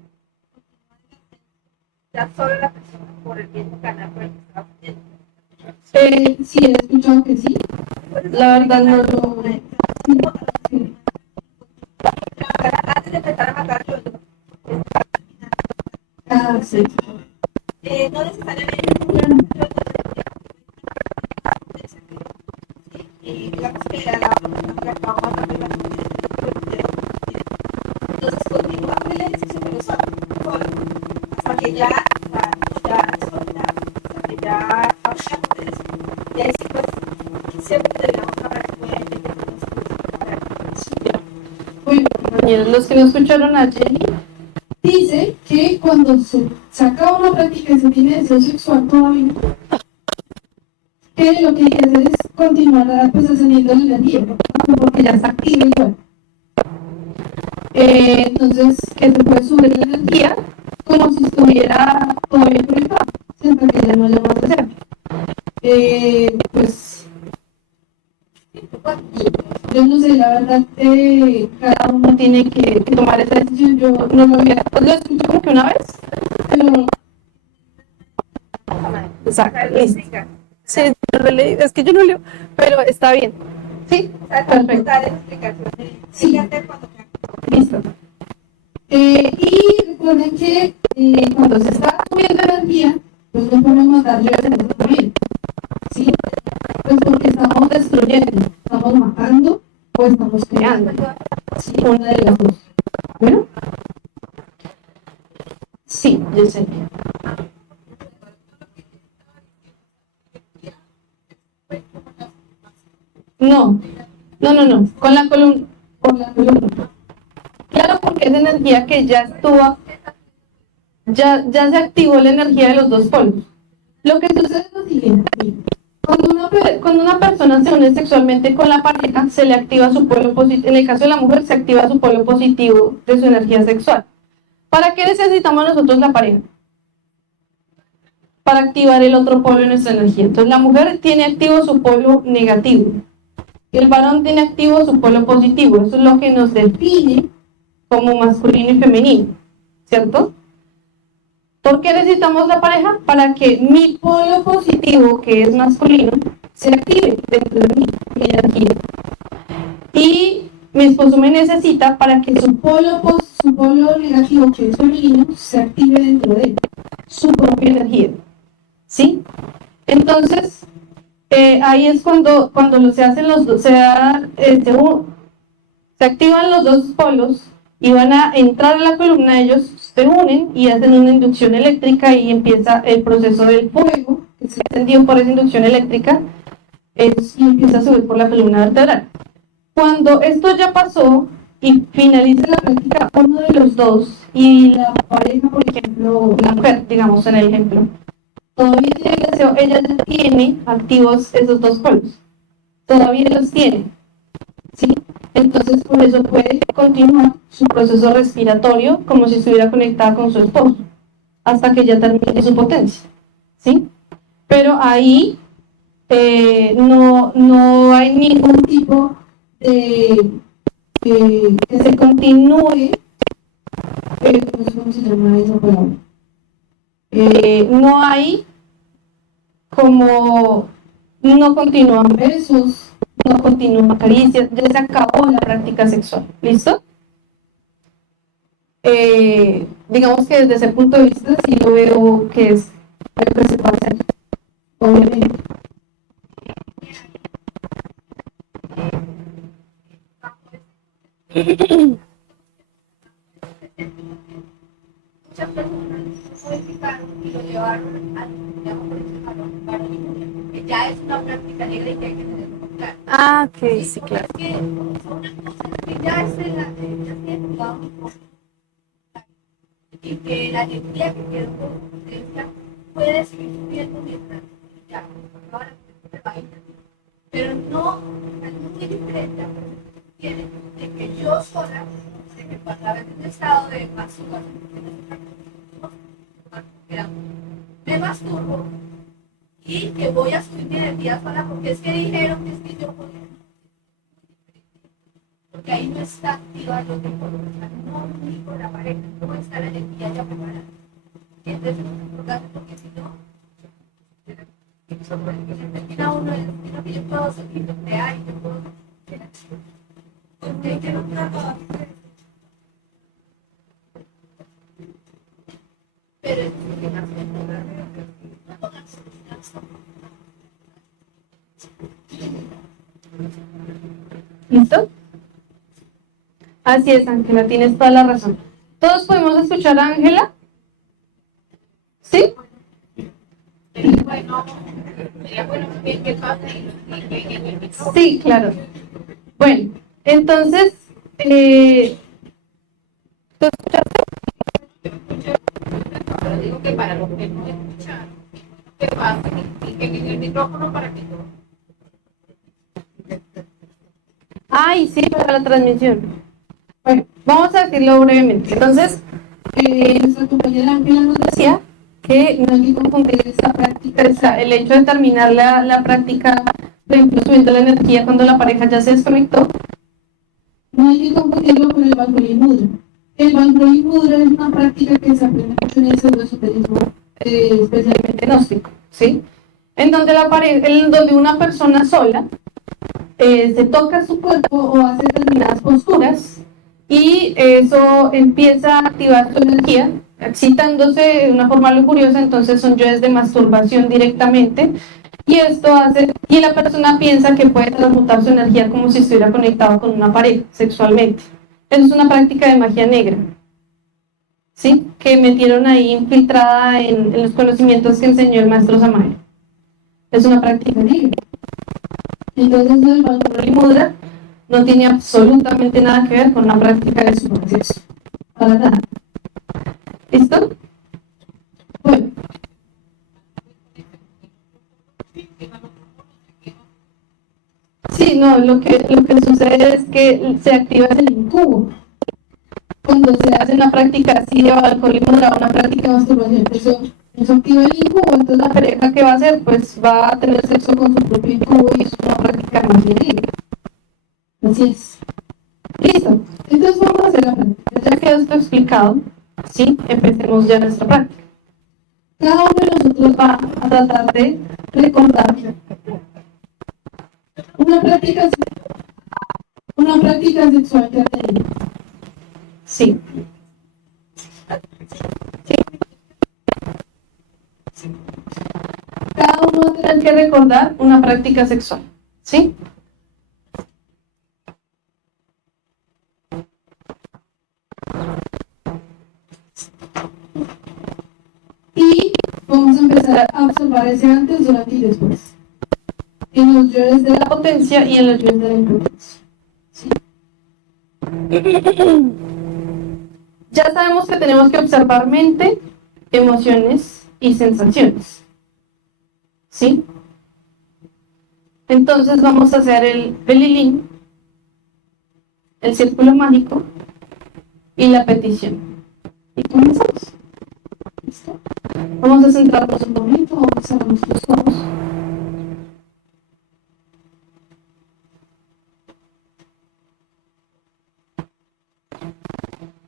ya solo la persona por el mismo canal por el que estaba haciendo. Sí, he escuchado que sí, la verdad no lo... Sí. Antes de empezar a matar, yo Ah, sí. no necesariamente y digamos que era la persona que acababa matando la entonces continúa con el ejercicio pero sola, hasta que ya hasta que ya y ahí sí pues siempre deberíamos hablar con gente Bueno, compañeros, los que no escucharon a Jenny, dice que cuando se acaba una práctica y se tiene deseo sexual todavía, que lo que hay que hacer es continuar pues ascendiendo la energía, porque ya está activa igual. Entonces, que se puede subir la energía como si estuviera todavía conectada, hasta que ya no haya más deseo. Pues, yo no sé, la verdad, cada uno tiene que tomar esa decisión. Yo no lo había, pues lo escuché como que una vez, pero... Exacto, listo. Sí, es que yo no leo, pero está bien. Sí, perfecto. dar explicaciones Sí, listo. Y recuerden que cuando se está subiendo energía, pues no podemos darle también, ¿sí? Pues porque estamos destruyendo, estamos matando o estamos creando. Sí, una de las dos. ¿Bueno? Sí, yo sé. No, no. Con la columna. Con la columna. Claro, porque es energía que ya estuvo, ya se activó la energía de los dos polos. Lo que sucede es lo siguiente. Cuando una persona se une sexualmente con la pareja, se le activa su polo positivo. En el caso de la mujer, se activa su polo positivo de su energía sexual. ¿Para qué necesitamos nosotros la pareja? Para activar el otro polo de nuestra energía. Entonces, la mujer tiene activo su polo negativo. Y el varón tiene activo su polo positivo. Eso es lo que nos define como masculino y femenino, ¿cierto? ¿Por qué necesitamos la pareja? Para que mi polo positivo, que es masculino, se active dentro de mí, mi energía. Y mi esposo me necesita para que su polo negativo, que es femenino, se active dentro de él, su propia energía. ¿Sí? Entonces, ahí es cuando se hacen los dos, se activan los dos polos y van a entrar a la columna, ellos se unen y hacen una inducción eléctrica y empieza el proceso del fuego, que se encendió por esa inducción eléctrica, y empieza a subir por la columna vertebral. Cuando esto ya pasó y finaliza la práctica uno de los dos y la pareja, por ejemplo, la mujer, digamos en el ejemplo, todavía tiene el deseo, ella ya tiene activos esos dos polos, todavía los tiene, ¿sí? Entonces, por eso puede continuar su proceso respiratorio como si estuviera conectada con su esposo, hasta que ya termine su potencia, ¿sí? Pero ahí no hay ningún tipo de que se continúe, ¿cómo se llama esa palabra? No hay como, no continúan besos, no continúan caricias, ya se acabó la práctica sexual, ¿listo? Digamos que desde ese punto de vista sí lo veo que es lo que se puede hacer, obviamente. muchas personas modificaron y lo llevaron al digamos, por ejemplo, varón y mujer, que ya es una práctica negra y que hay que tenerlo muy claro. Ah, ok, sí, Porque claro. es que una cosa es que ya esté en la digamos, y que la energía que quedó por potencia puede seguir subiendo mientras ya acaba la práctica, pero no es muy diferente a lo que tiene de que yo sola, de que pasaba en un estado de masturbación, era menos masturbo y que voy a subir mi energía sola porque es que dijeron que es que yo podía. Porque ahí no está activa lo que por no ni con la pareja, no está la energía ya preparada. Entonces es muy importante porque si no, termina uno el destino que yo puedo seguir, yo crear y yo puedo porque yo no trato pero es que más me ¿Listo? Así es, Ángela, tienes toda la razón. ¿Todos podemos escuchar a Ángela? ¿Sí? Sí, claro. Bueno, entonces, ¿tú escuchaste? Pero digo que para los que no escuchan, que pasen y que en el micrófono para que yo. Ay, sí, para la transmisión. Bueno, vamos a decirlo brevemente. Entonces, nuestra compañera Ángela nos decía que no hay que confundir esta práctica, el hecho de terminar la práctica, por ejemplo, subiendo la energía cuando la pareja ya se desconectó. No hay que confundirlo con el Vajrayana Mudra. El Vajrayana Mudra es una práctica que se aprende mucho en el pseudoesoterismo, especialmente gnóstico, ¿sí? En donde donde una persona sola se toca su cuerpo o hace determinadas posturas y eso empieza a activar su energía, excitándose de una forma lujuriosa, entonces son yoes de masturbación directamente, y esto hace, y la persona piensa que puede transmutar su energía como si estuviera conectado con una pareja sexualmente. Eso es una práctica de magia negra, ¿sí? Que metieron ahí infiltrada en los conocimientos que enseñó el maestro Samael. Es una práctica negra. Entonces el Vajrayana Mudra no tiene absolutamente nada que ver con la práctica de su proceso. Para nada. ¿Listo? Bueno. Sí, no, lo que sucede es que se activa el incubo. Cuando se hace una práctica así de Vajrayana Mudra, una práctica de masturbación, eso activa el incubo, entonces la pareja que va a hacer, pues va a tener sexo con su propio incubo y es una práctica más libre. Así es. Listo. Entonces vamos a hacer la práctica. Ya quedó esto explicado, ¿sí? Empecemos ya nuestra práctica. Cada uno de nosotros va a tratar de recordar una práctica sexual que ha tenido. Sí. Cada uno va a tener que recordar una práctica sexual, ¿sí? Y vamos a empezar a observar ese antes, durante y después. En los yoes de la potencia y en los yoes de la impotencia. ¿Sí? Ya sabemos que tenemos que observar mente, emociones y sensaciones. ¿Sí? Entonces vamos a hacer el belilín, el círculo mágico y la petición. Y comenzamos. ¿Listo? Vamos a centrarnos un momento, vamos a cerrar nuestros ojos.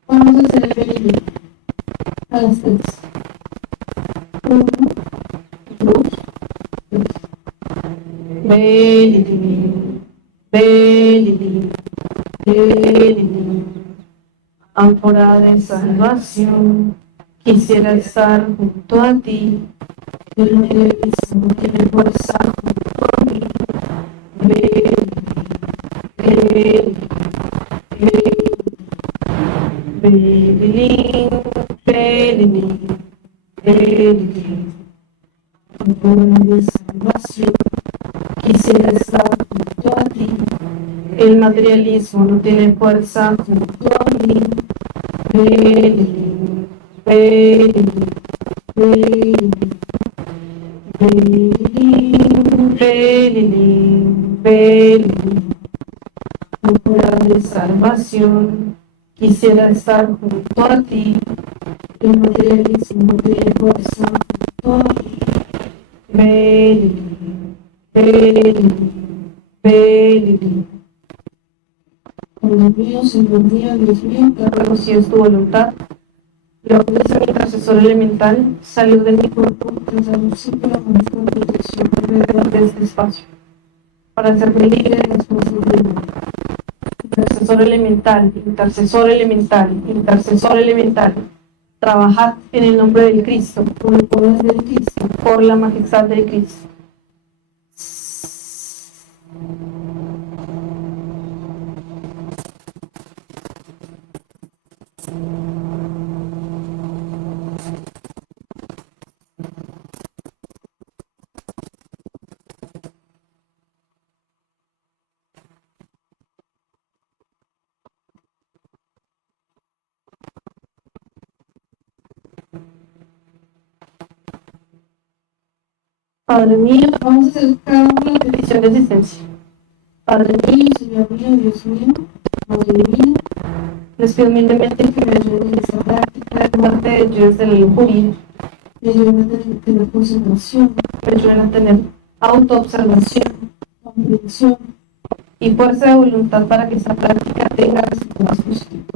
Vamos a hacer el belilín a las 3. 1, 2, 3. Belilín, belilín, belilín. Ánfora de salvación, quisiera estar junto a ti. El materialismo tiene fuerza junto a mí. Belilín, belilín, belilín. Ánfora de salvación, quisiera estar junto a ti. El materialismo no tiene fuerza junto a mí. Belilín, belilín, belilín, belilín, belilín, belilín. Ánfora de salvación, quisiera estar junto a ti. El materialismo no tiene fuerza junto Very, very, very. Dios mío, Señor mío, Dios mío, que ruego si es tu voluntad. Luego de mi intercesor elemental, salir de mi cuerpo, pensar un círculo con protección alrededor de este espacio, para hacerme libre de las fuerzas del mal. Intercesor elemental, intercesor elemental, intercesor elemental. Trabajad en el nombre del Cristo, por el poder del Cristo, por la majestad del Cristo. Padre mío, vamos a hacer cada uno la petición de asistencia. Padre mío, Señor mío, Dios mío, Madre mía, les pido humildemente que me ayuden en esta práctica de muerte de yo desde la lujuria, me ayuden a tener concentración, me ayuden a tener autoobservación, comprensión y fuerza de voluntad para que esta práctica tenga resultados positivos.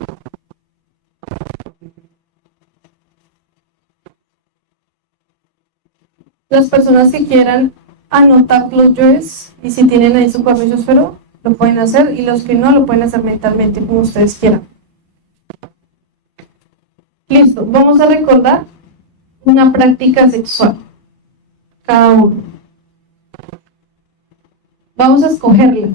Las personas que quieran anotar los yoes y si tienen ahí su cuaderno y su esfero, lo pueden hacer y los que no lo pueden hacer mentalmente como ustedes quieran. Listo, vamos a recordar una práctica sexual, cada uno. Vamos a escogerla.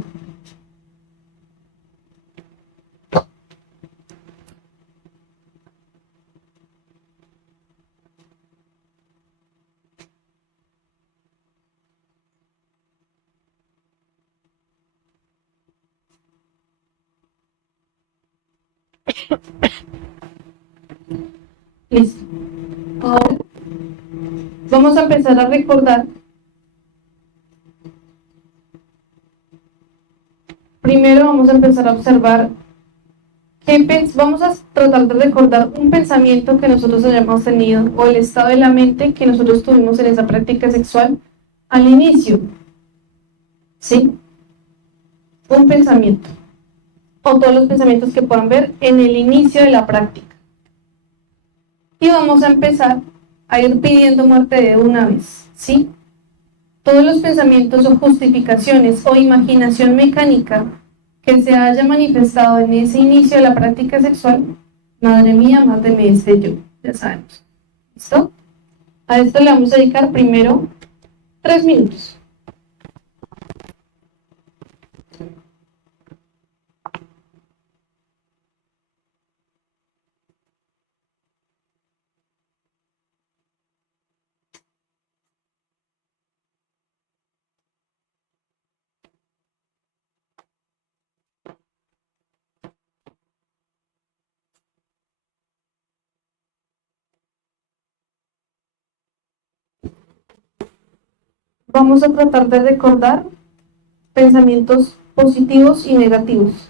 Listo. Ahora vamos a empezar a recordar. Primero vamos a empezar a observar vamos a tratar de recordar un pensamiento que nosotros hayamos tenido o el estado de la mente que nosotros tuvimos en esa práctica sexual al inicio. ¿Sí? Un pensamiento. O todos los pensamientos que puedan ver en el inicio de la práctica. Y vamos a empezar a ir pidiendo muerte de una vez. ¿Sí? Todos los pensamientos o justificaciones o imaginación mecánica que se haya manifestado en ese inicio de la práctica sexual, madre mía, máteme este yo, ya sabemos. ¿Listo? A esto le vamos a dedicar primero 3 minutos. Vamos a tratar de recordar pensamientos positivos y negativos.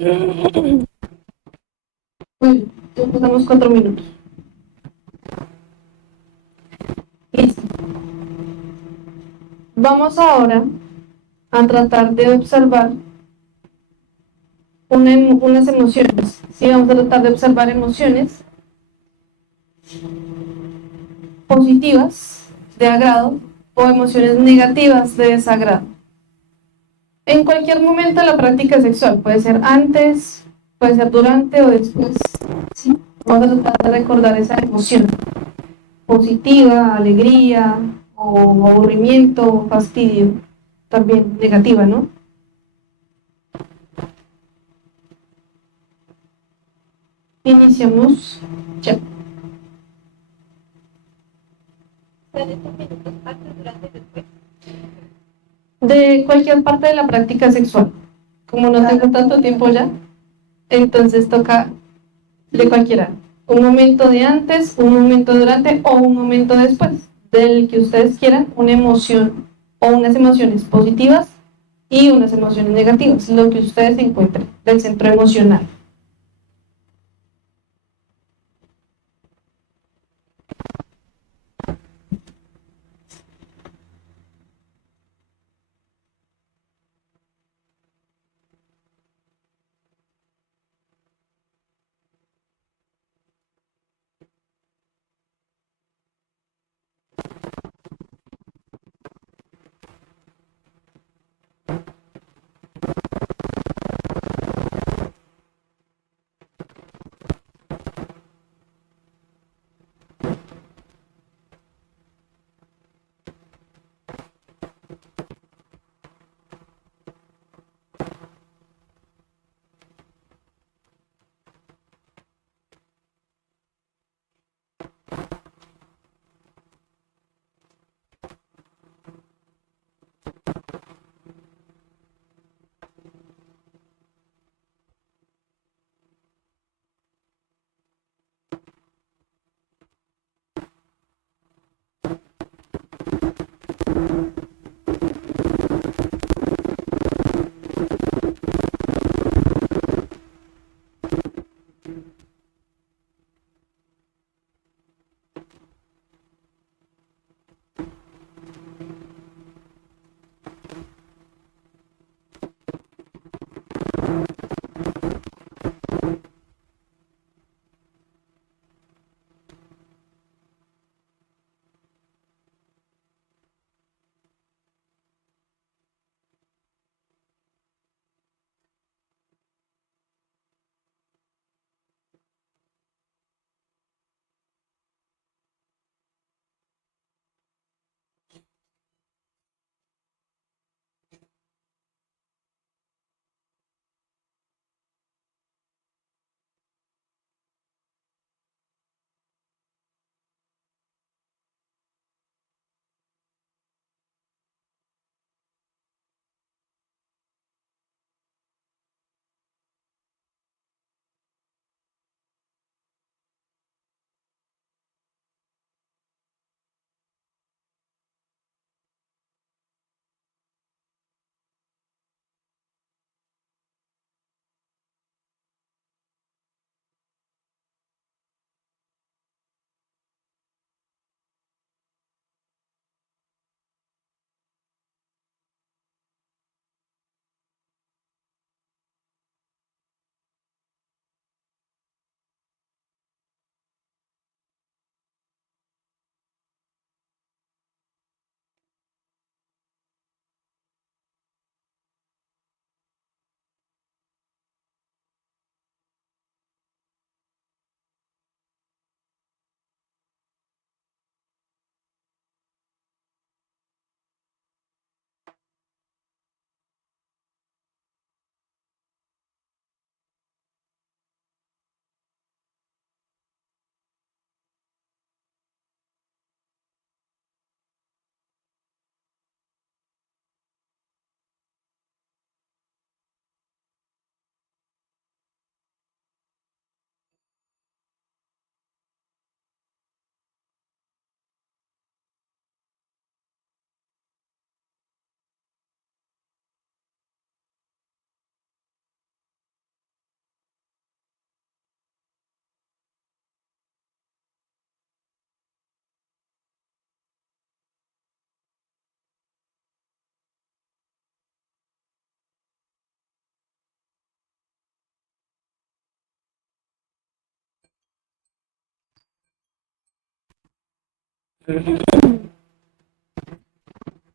Bueno, ya pasamos 4 minutos. Listo. Vamos ahora a tratar de observar unas emociones. Sí, vamos a tratar de observar emociones positivas de agrado o emociones negativas de desagrado. En cualquier momento de la práctica sexual, puede ser antes, puede ser durante o después. ¿Sí? Vamos a tratar de recordar esa emoción positiva, alegría o aburrimiento o fastidio, también negativa, ¿no? Iniciamos ya. Están estos minutos antes, durante y después. De cualquier parte de la práctica sexual. Como no tengo tanto tiempo ya, entonces toca de cualquiera. Un momento de antes, un momento durante o un momento después, del que ustedes quieran, una emoción o unas emociones positivas y unas emociones negativas, lo que ustedes encuentren del centro emocional.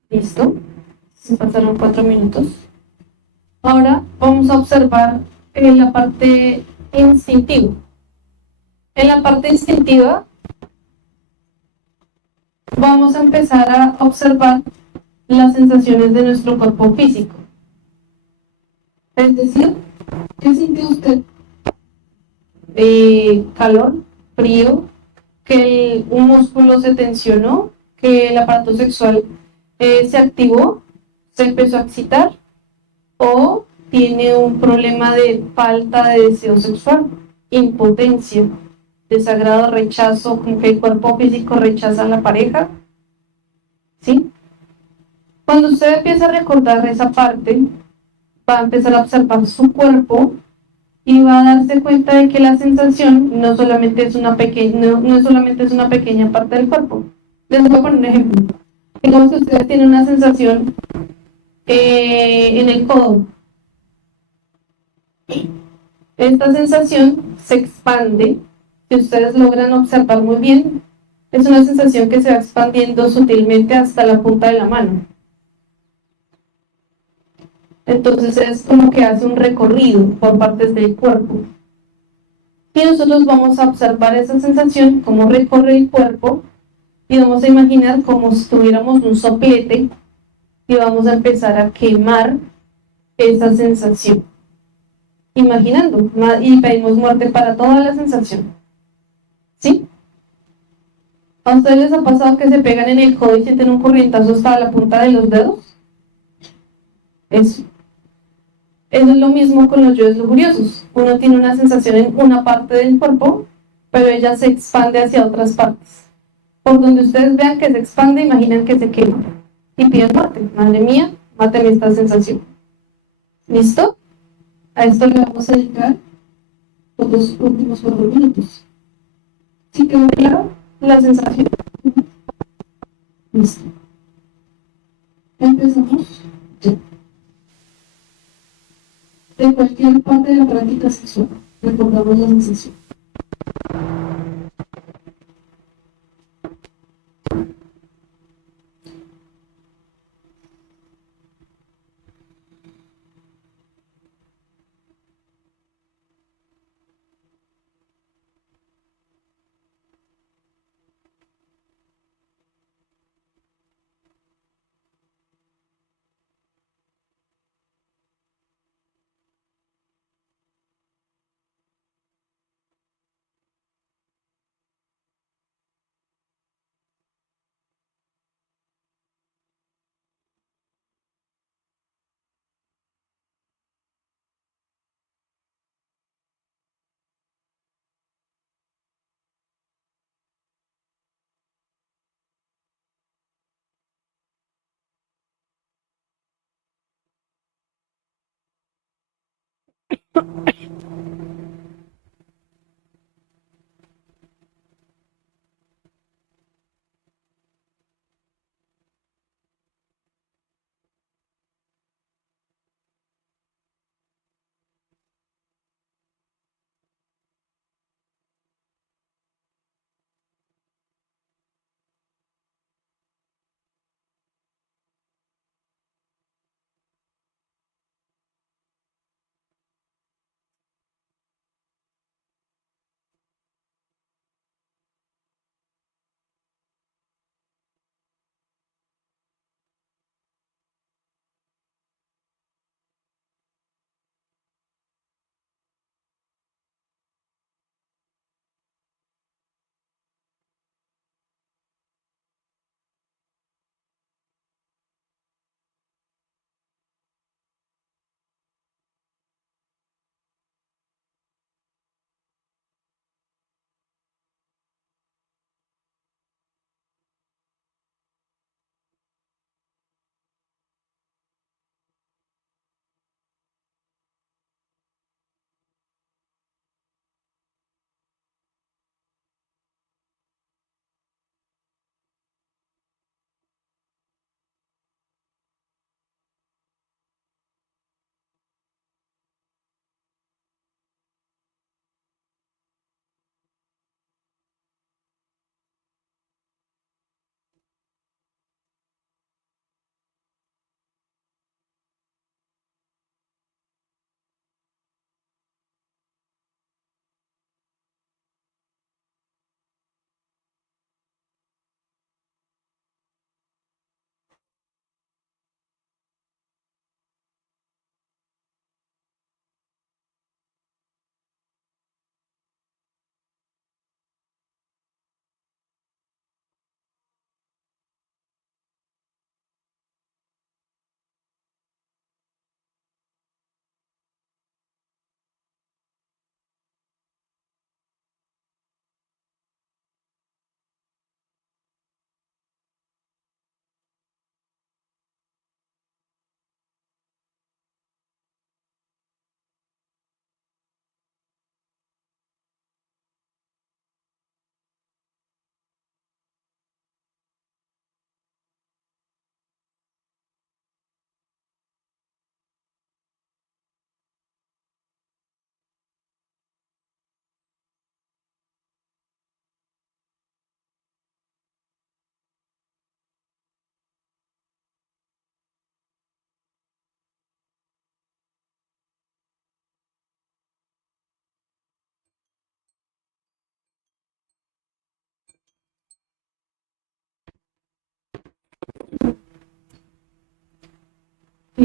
Listo. Se pasaron 4 minutos. Ahora vamos a observar en la parte instintiva. En la parte instintiva vamos a empezar a observar las sensaciones de nuestro cuerpo físico. Es decir, ¿qué sintió usted? Calor, frío, que un músculo se tensionó, que el aparato sexual se activó, se empezó a excitar, o tiene un problema de falta de deseo sexual, impotencia, desagrado, rechazo, como que el cuerpo físico rechaza a la pareja, ¿sí? Cuando usted empieza a recordar esa parte, va a empezar a observar su cuerpo y va a darse cuenta de que la sensación no solamente es una pequeña, no solamente es una pequeña parte del cuerpo. Les voy a poner un ejemplo. Digamos que ustedes tienen una sensación en el codo. Esta sensación se expande, si ustedes logran observar muy bien, es una sensación que se va expandiendo sutilmente hasta la punta de la mano. Entonces es como que hace un recorrido por partes del cuerpo. Y nosotros vamos a observar esa sensación, cómo recorre el cuerpo, y vamos a imaginar como si tuviéramos un soplete y vamos a empezar a quemar esa sensación. Imaginando, y pedimos muerte para toda la sensación. ¿Sí? ¿A ustedes les ha pasado que se pegan en el codo y sienten un corrientazo hasta la punta de los dedos? Eso. Eso es lo mismo con los yoes lujuriosos. Uno tiene una sensación en una parte del cuerpo, pero ella se expande hacia otras partes. Por donde ustedes vean que se expande, imaginen que se quema. Y piden muerte. Madre mía, máteme esta sensación. ¿Listo? A esto le vamos a dedicar los últimos 4 minutos. ¿Sí quedó claro la sensación? Listo. Empezamos. Ya. De cualquier parte de la práctica sexual, recordamos la sensación.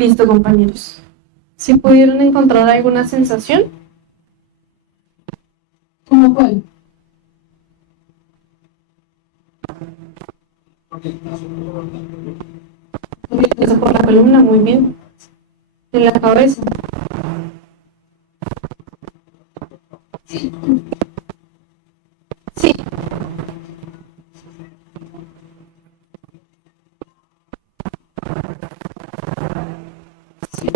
Listo, compañeros. ¿Si pudieron encontrar alguna sensación? ¿Cómo cuál? Empieza por la columna, muy bien. En la cabeza. Sí. Sí. Sí.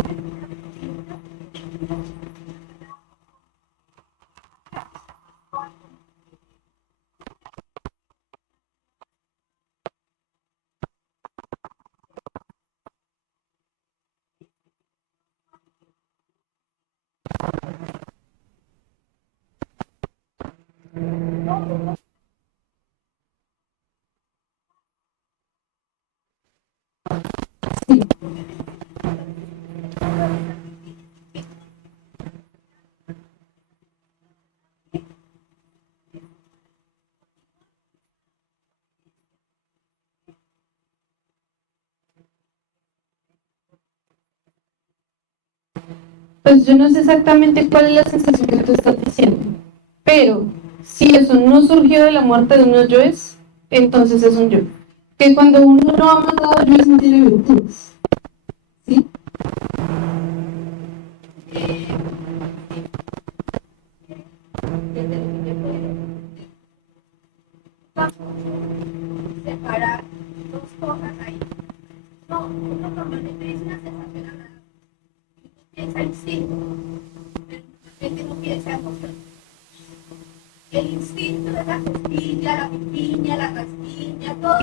Pues yo no sé exactamente cuál es la sensación que tú estás diciendo, pero si eso no surgió de la muerte de unos yoes, entonces es un yo. Que cuando uno no ha matado yoes no tiene virtudes, ¿sí? Desde lo que puede vamos a separar dos cosas ahí. No, uno normalmente dice una sensación a la piensa instinto, pero normalmente no piensa emoción. El instinto de la piquiña, la rasquiña, todo.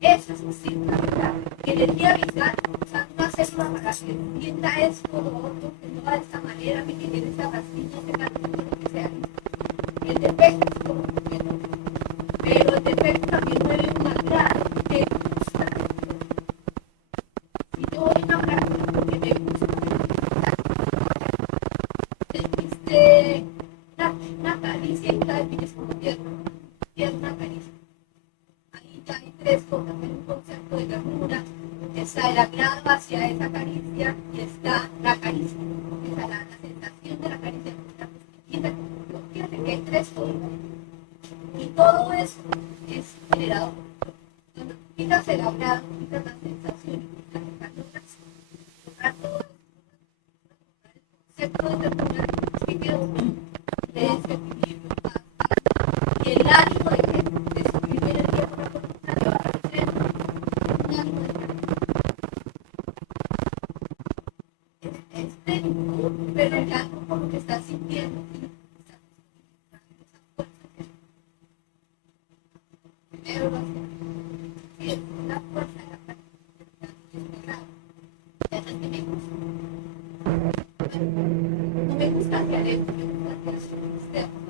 Eso es instinto, la verdad. Energía vital, o sea, no hacerlo para que sienta esto o lo otro, que no va de esta manera, que tiene esa rasquiña, ese canto, lo que sea. El defecto es como que no. Pero el defecto también mueve un agrado, te gusta. Si yo voy a una práctica porque me gusta, existe una caricia y tal vez es como tierno, una caricia. Ahí ya hay tres cosas, hay un concepto de ternura, está el agrado hacia esa caricia y está la caricia, esa la sensación de la caricia. Fíjate que hay tres cosas y todo eso es generado. Cuando quitas el agrado, quitas la sensación y quitas el calor, concepto de ternura sí quedó de desequilibrio y el ánimo de subir energía por la columna le va a hacer un ánimo es técnico, pero el ánimo por lo que estás sintiendo primero lo hace sí, es la fuerza de la práctica ya no es que me gusta no me gusta hacia adentro, me gusta hacia el externo.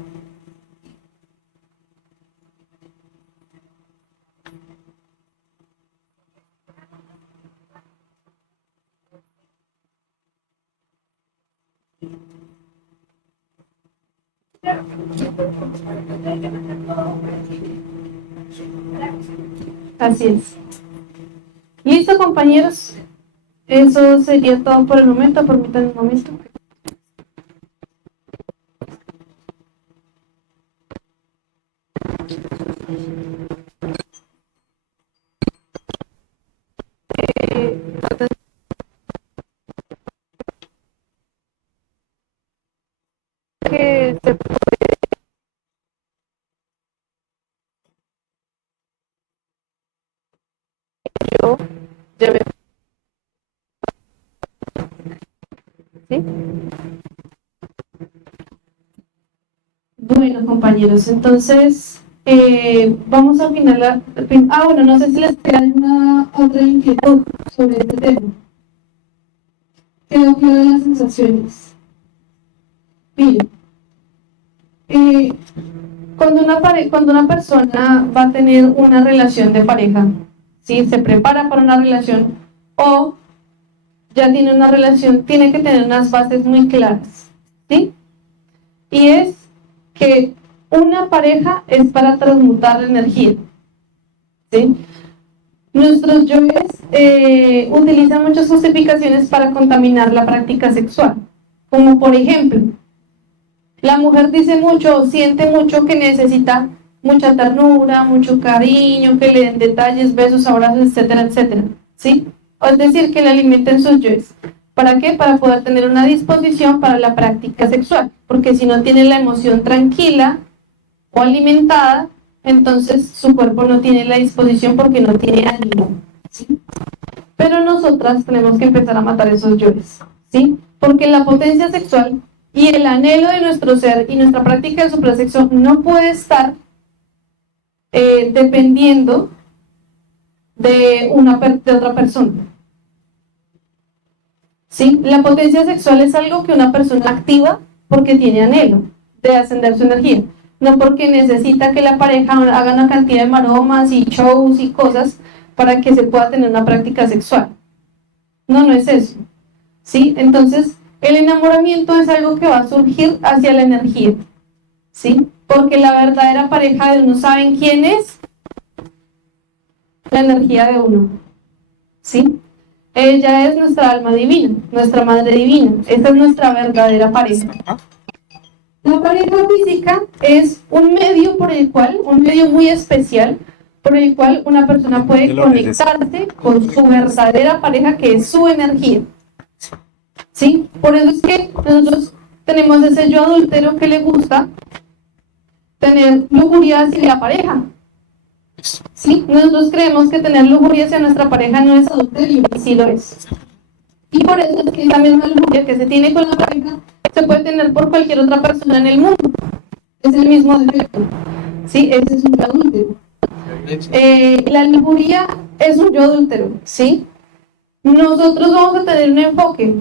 Así es. Listo, compañeros. Eso sería todo por el momento. Permítanme un momento. Que se yo ya me ¿sí? Bueno, compañeros, entonces vamos a final. Bueno, no sé si les queda alguna otra inquietud sobre este tema. Quedó claro las sensaciones. Miren, cuando una persona va a tener una relación de pareja, ¿sí? Se prepara para una relación o ya tiene una relación, tiene que tener unas bases muy claras, ¿sí? Y es que una pareja es para transmutar la energía, ¿sí? Nuestros yoes utilizan muchas justificaciones para contaminar la práctica sexual, como por ejemplo, la mujer dice mucho, siente mucho que necesita mucha ternura, mucho cariño, que le den detalles, besos, abrazos, etcétera, etcétera, ¿sí? Es decir, que le alimenten sus yoes. ¿Para qué? Para poder tener una disposición para la práctica sexual, porque si no tiene la emoción tranquila o alimentada, entonces su cuerpo no tiene la disposición porque no tiene ánimo, ¿sí? Pero nosotras tenemos que empezar a matar esos yoes, ¿sí? Porque la potencia sexual y el anhelo de nuestro ser y nuestra práctica de suprasexo no puede estar dependiendo de otra persona, ¿sí? La potencia sexual es algo que una persona activa porque tiene anhelo de ascender su energía, no porque necesita que la pareja haga una cantidad de maromas y shows y cosas para que se pueda tener una práctica sexual. No, no es eso, ¿sí? Entonces, el enamoramiento es algo que va a surgir hacia la energía, ¿sí? Porque la verdadera pareja de uno, ¿saben quién es? La energía de uno, ¿sí? Ella es nuestra alma divina, nuestra madre divina. Esa es nuestra verdadera pareja. La pareja física es un medio un medio muy especial, por el cual una persona puede conectarse con su verdadera pareja, que es su energía. ¿Sí? Por eso es que nosotros tenemos ese yo adúltero que le gusta tener lujuria hacia la pareja. ¿Sí? Nosotros creemos que tener lujuria hacia nuestra pareja no es adulterio, y sí lo es. Y por eso es que la misma lujuria que se tiene con la pareja se puede tener por cualquier otra persona en el mundo. Es el mismo defecto. ¿Sí? Ese es un yo adúltero. La lujuria es un yo adúltero. ¿Sí? Nosotros vamos a tener un enfoque.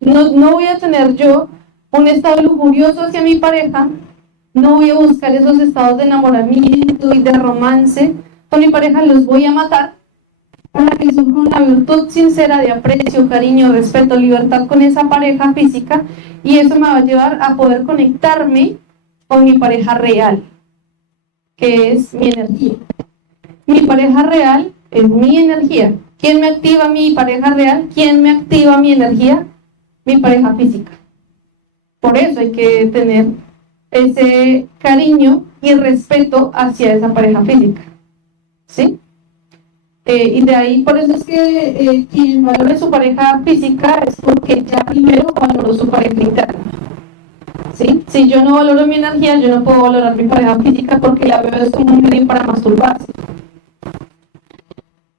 No voy a tener yo un estado lujurioso hacia mi pareja, no voy a buscar esos estados de enamoramiento y de romance con mi pareja, los voy a matar para que surja una virtud sincera de aprecio, cariño, respeto, libertad con esa pareja física, y eso me va a llevar a poder conectarme con mi pareja real, que es mi energía. Mi pareja real es mi energía. ¿Quién me activa mi pareja real? ¿Quién me activa mi energía? Mi pareja física. Por eso hay que tener ese cariño y respeto hacia esa pareja física, ¿sí? Y de ahí, por eso es que quien valore su pareja física es porque ya primero valoró su pareja interna, ¿sí? Si yo no valoro mi energía, yo no puedo valorar mi pareja física porque la veo como un medio para masturbarse.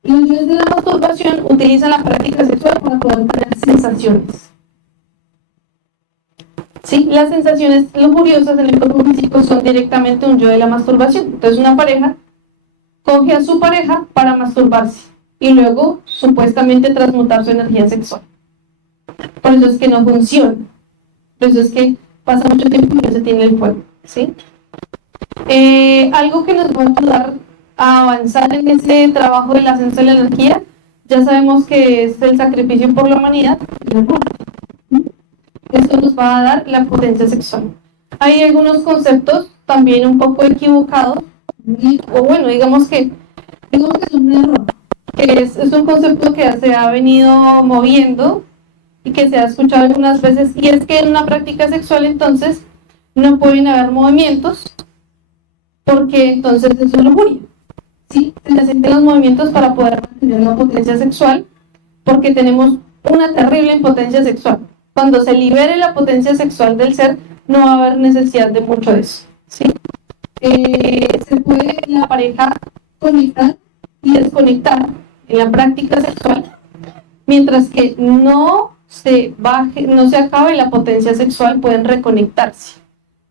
Los dioses de la masturbación utilizan la práctica sexual para poder tener sensaciones. ¿Sí? Las sensaciones lujuriosas en el cuerpo físico son directamente un yo de la masturbación. Entonces una pareja coge a su pareja para masturbarse y luego supuestamente transmutar su energía sexual. Por eso es que no funciona. Por eso es que pasa mucho tiempo y no se tiene el fuego, ¿sí? Algo que nos va a ayudar a avanzar en ese trabajo del ascenso de la energía, ya sabemos que es el sacrificio por la humanidad y la muerte. Esto nos va a dar la potencia sexual. Hay algunos conceptos también un poco equivocados, o bueno, digamos que es un error, que es un concepto que se ha venido moviendo y que se ha escuchado algunas veces, y es que en una práctica sexual entonces no pueden haber movimientos, porque entonces eso es lujuria, ¿sí? Se necesitan los movimientos para poder mantener la potencia sexual, porque tenemos una terrible impotencia sexual. Cuando se libere la potencia sexual del ser, no va a haber necesidad de mucho de eso, ¿sí? Se puede la pareja conectar y desconectar en la práctica sexual, mientras que no se acabe la potencia sexual, pueden reconectarse.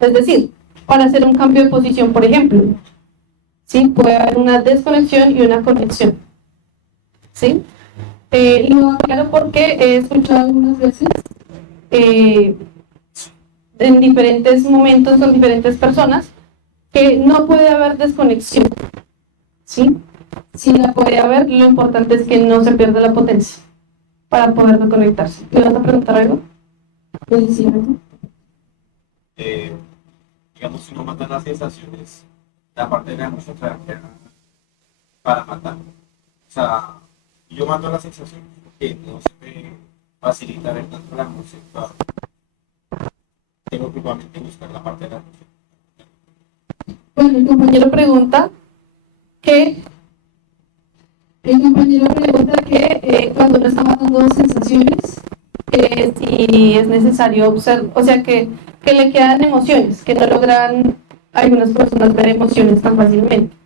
Es decir, para hacer un cambio de posición, por ejemplo, ¿sí? Puede haber una desconexión y una conexión, ¿sí? Lo aclaro porque he escuchado algunas veces en diferentes momentos con diferentes personas que no puede haber desconexión, ¿sí? Si la puede haber, lo importante es que no se pierda la potencia para poder reconectarse. ¿Le vas a preguntar algo? Sí, ¿no? Digamos, si uno mata las sensaciones, la parte de la emoción para matar. sea, yo mando la sensación que no se me facilita ver tanto la emoción. O sea, tengo que igualmente buscar la parte de la emoción. Bueno, que, el compañero pregunta que cuando uno está matando sensaciones, si es necesario observar, o sea, que le quedan emociones, que no logran algunas personas ver emociones tan fácilmente.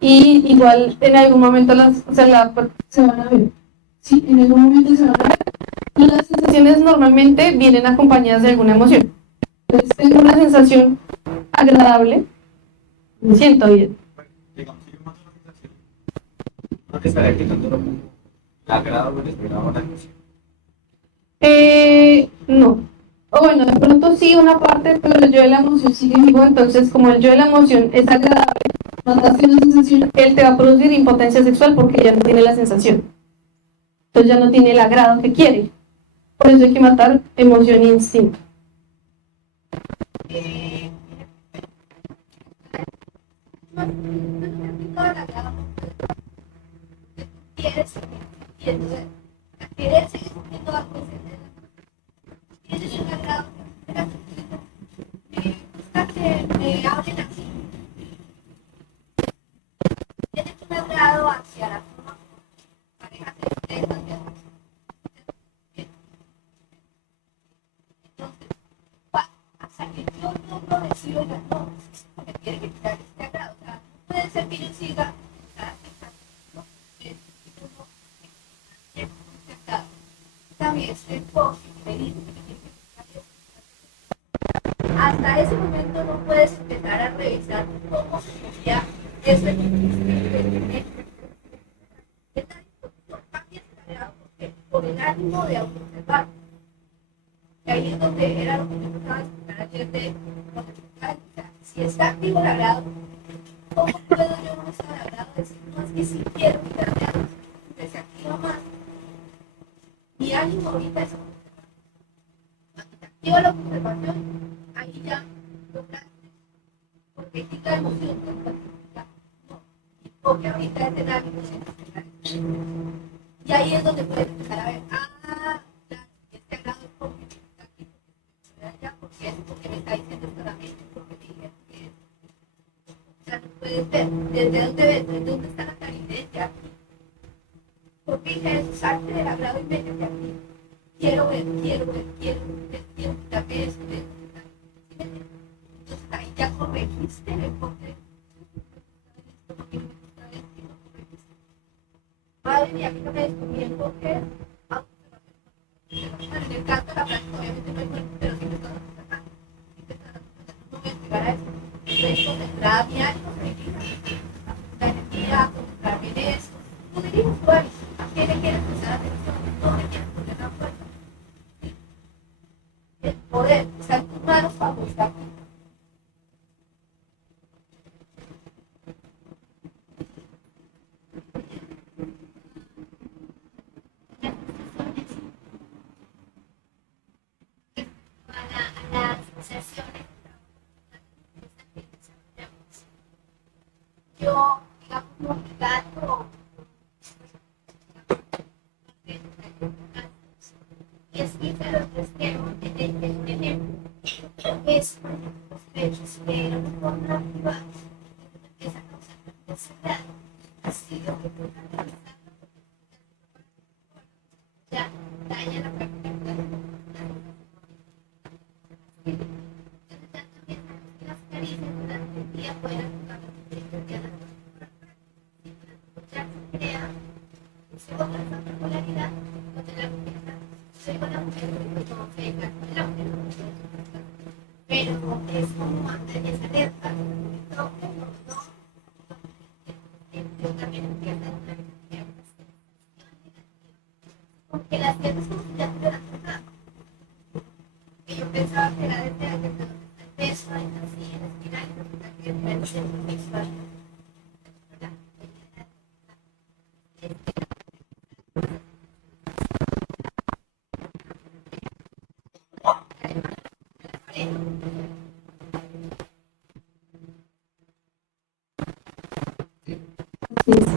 Y igual en algún momento se van a ver. Sí, en algún momento se van a ver. Y las sensaciones normalmente vienen acompañadas de alguna emoción. Entonces tengo una sensación agradable, me siento bien. Digamos, si yo mando la sensación, no te estaría quitándolo como el agrado o el esperado a la emoción. No. O bueno, de pronto sí una parte, pero el yo de la emoción sigue vivo, entonces como el yo de la emoción es agradable, mataste una sensación, él te va a producir impotencia sexual porque ya no tiene la sensación. Entonces ya no tiene el agrado que quiere. Por eso hay que matar emoción e instinto. No, no me aplicó la grado. Quieres sintiendo, querer seguir sintiendo algo tienes un agrado, me gusta que me hablen así. Tienes un agrado hacia la forma pareja de entonces, hasta que yo no lo decido, ya no, me tiene que quitar este agrado. O sea, no puede ser que yo siga también estoy feliz. Hasta ese momento no puedes empezar a revisar cómo sería eso que hiciste. Por el ánimo de autoobservar. Y ahí es donde era lo que me gustaba explicar ayer de si está activo el agrado, ¿cómo puedo yo no estar agrado? Decir, no es que si quiero quitarme algo, que se activa más. Mi ánimo ahorita es activa la observación, ahí ya lograste, porque quita la emoción, no, porque ahorita es el ánimo. Y ahí es donde puedes empezar a ver, este agrado es porque está aquí, porque me está diciendo esto también, porque me dijeron que es. O sea, tú puedes ver desde dónde está la clarividencia aquí. Porque dije, salte del agrado y métete aquí. Quiero ver, quitarme esto, entonces ahí ya corregiste el enfoque. Madre mía, que no me descubrí el enfoque. Bueno, en el caso de la práctica, obviamente no hay cuerpo, pero siempre está acá. No voy a llegar a eso. Entonces, concentrar mi ánimo, la energía, concentrarme en eso. Tú dirías, bueno, ¿a qué le quieres prestar atención? ¿Dónde quieres poner la fuerza? El poder está en tus manos cuando está aquí. A las sensaciones, yo, digamos, gato, y es que se lo testeo en el ejemplo. Es los pechos que no pueden activar, empieza a causar ansiedad. Así lo que puede analizar, ya daña la práctica. Entonces ya también las caricias durante el día pueden ayudar a ya se crea otra particularidad donde la mujer soy con la mujer como que la mujer pero es como mantener esa alerta yo también empiezo a tener porque las ciertas como si ya estuvieran tocando que yo pensaba que era desde ayer de donde está el peso ahí así en la espinal y resulta que es el centro visual.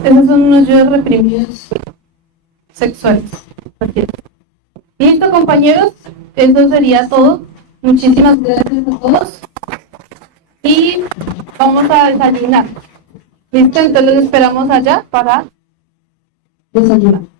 Esos son unos yoes reprimidos sexuales. Listo, compañeros, eso sería todo. Muchísimas gracias a todos. Y vamos a desayunar. Listo, entonces los esperamos allá para desayunar.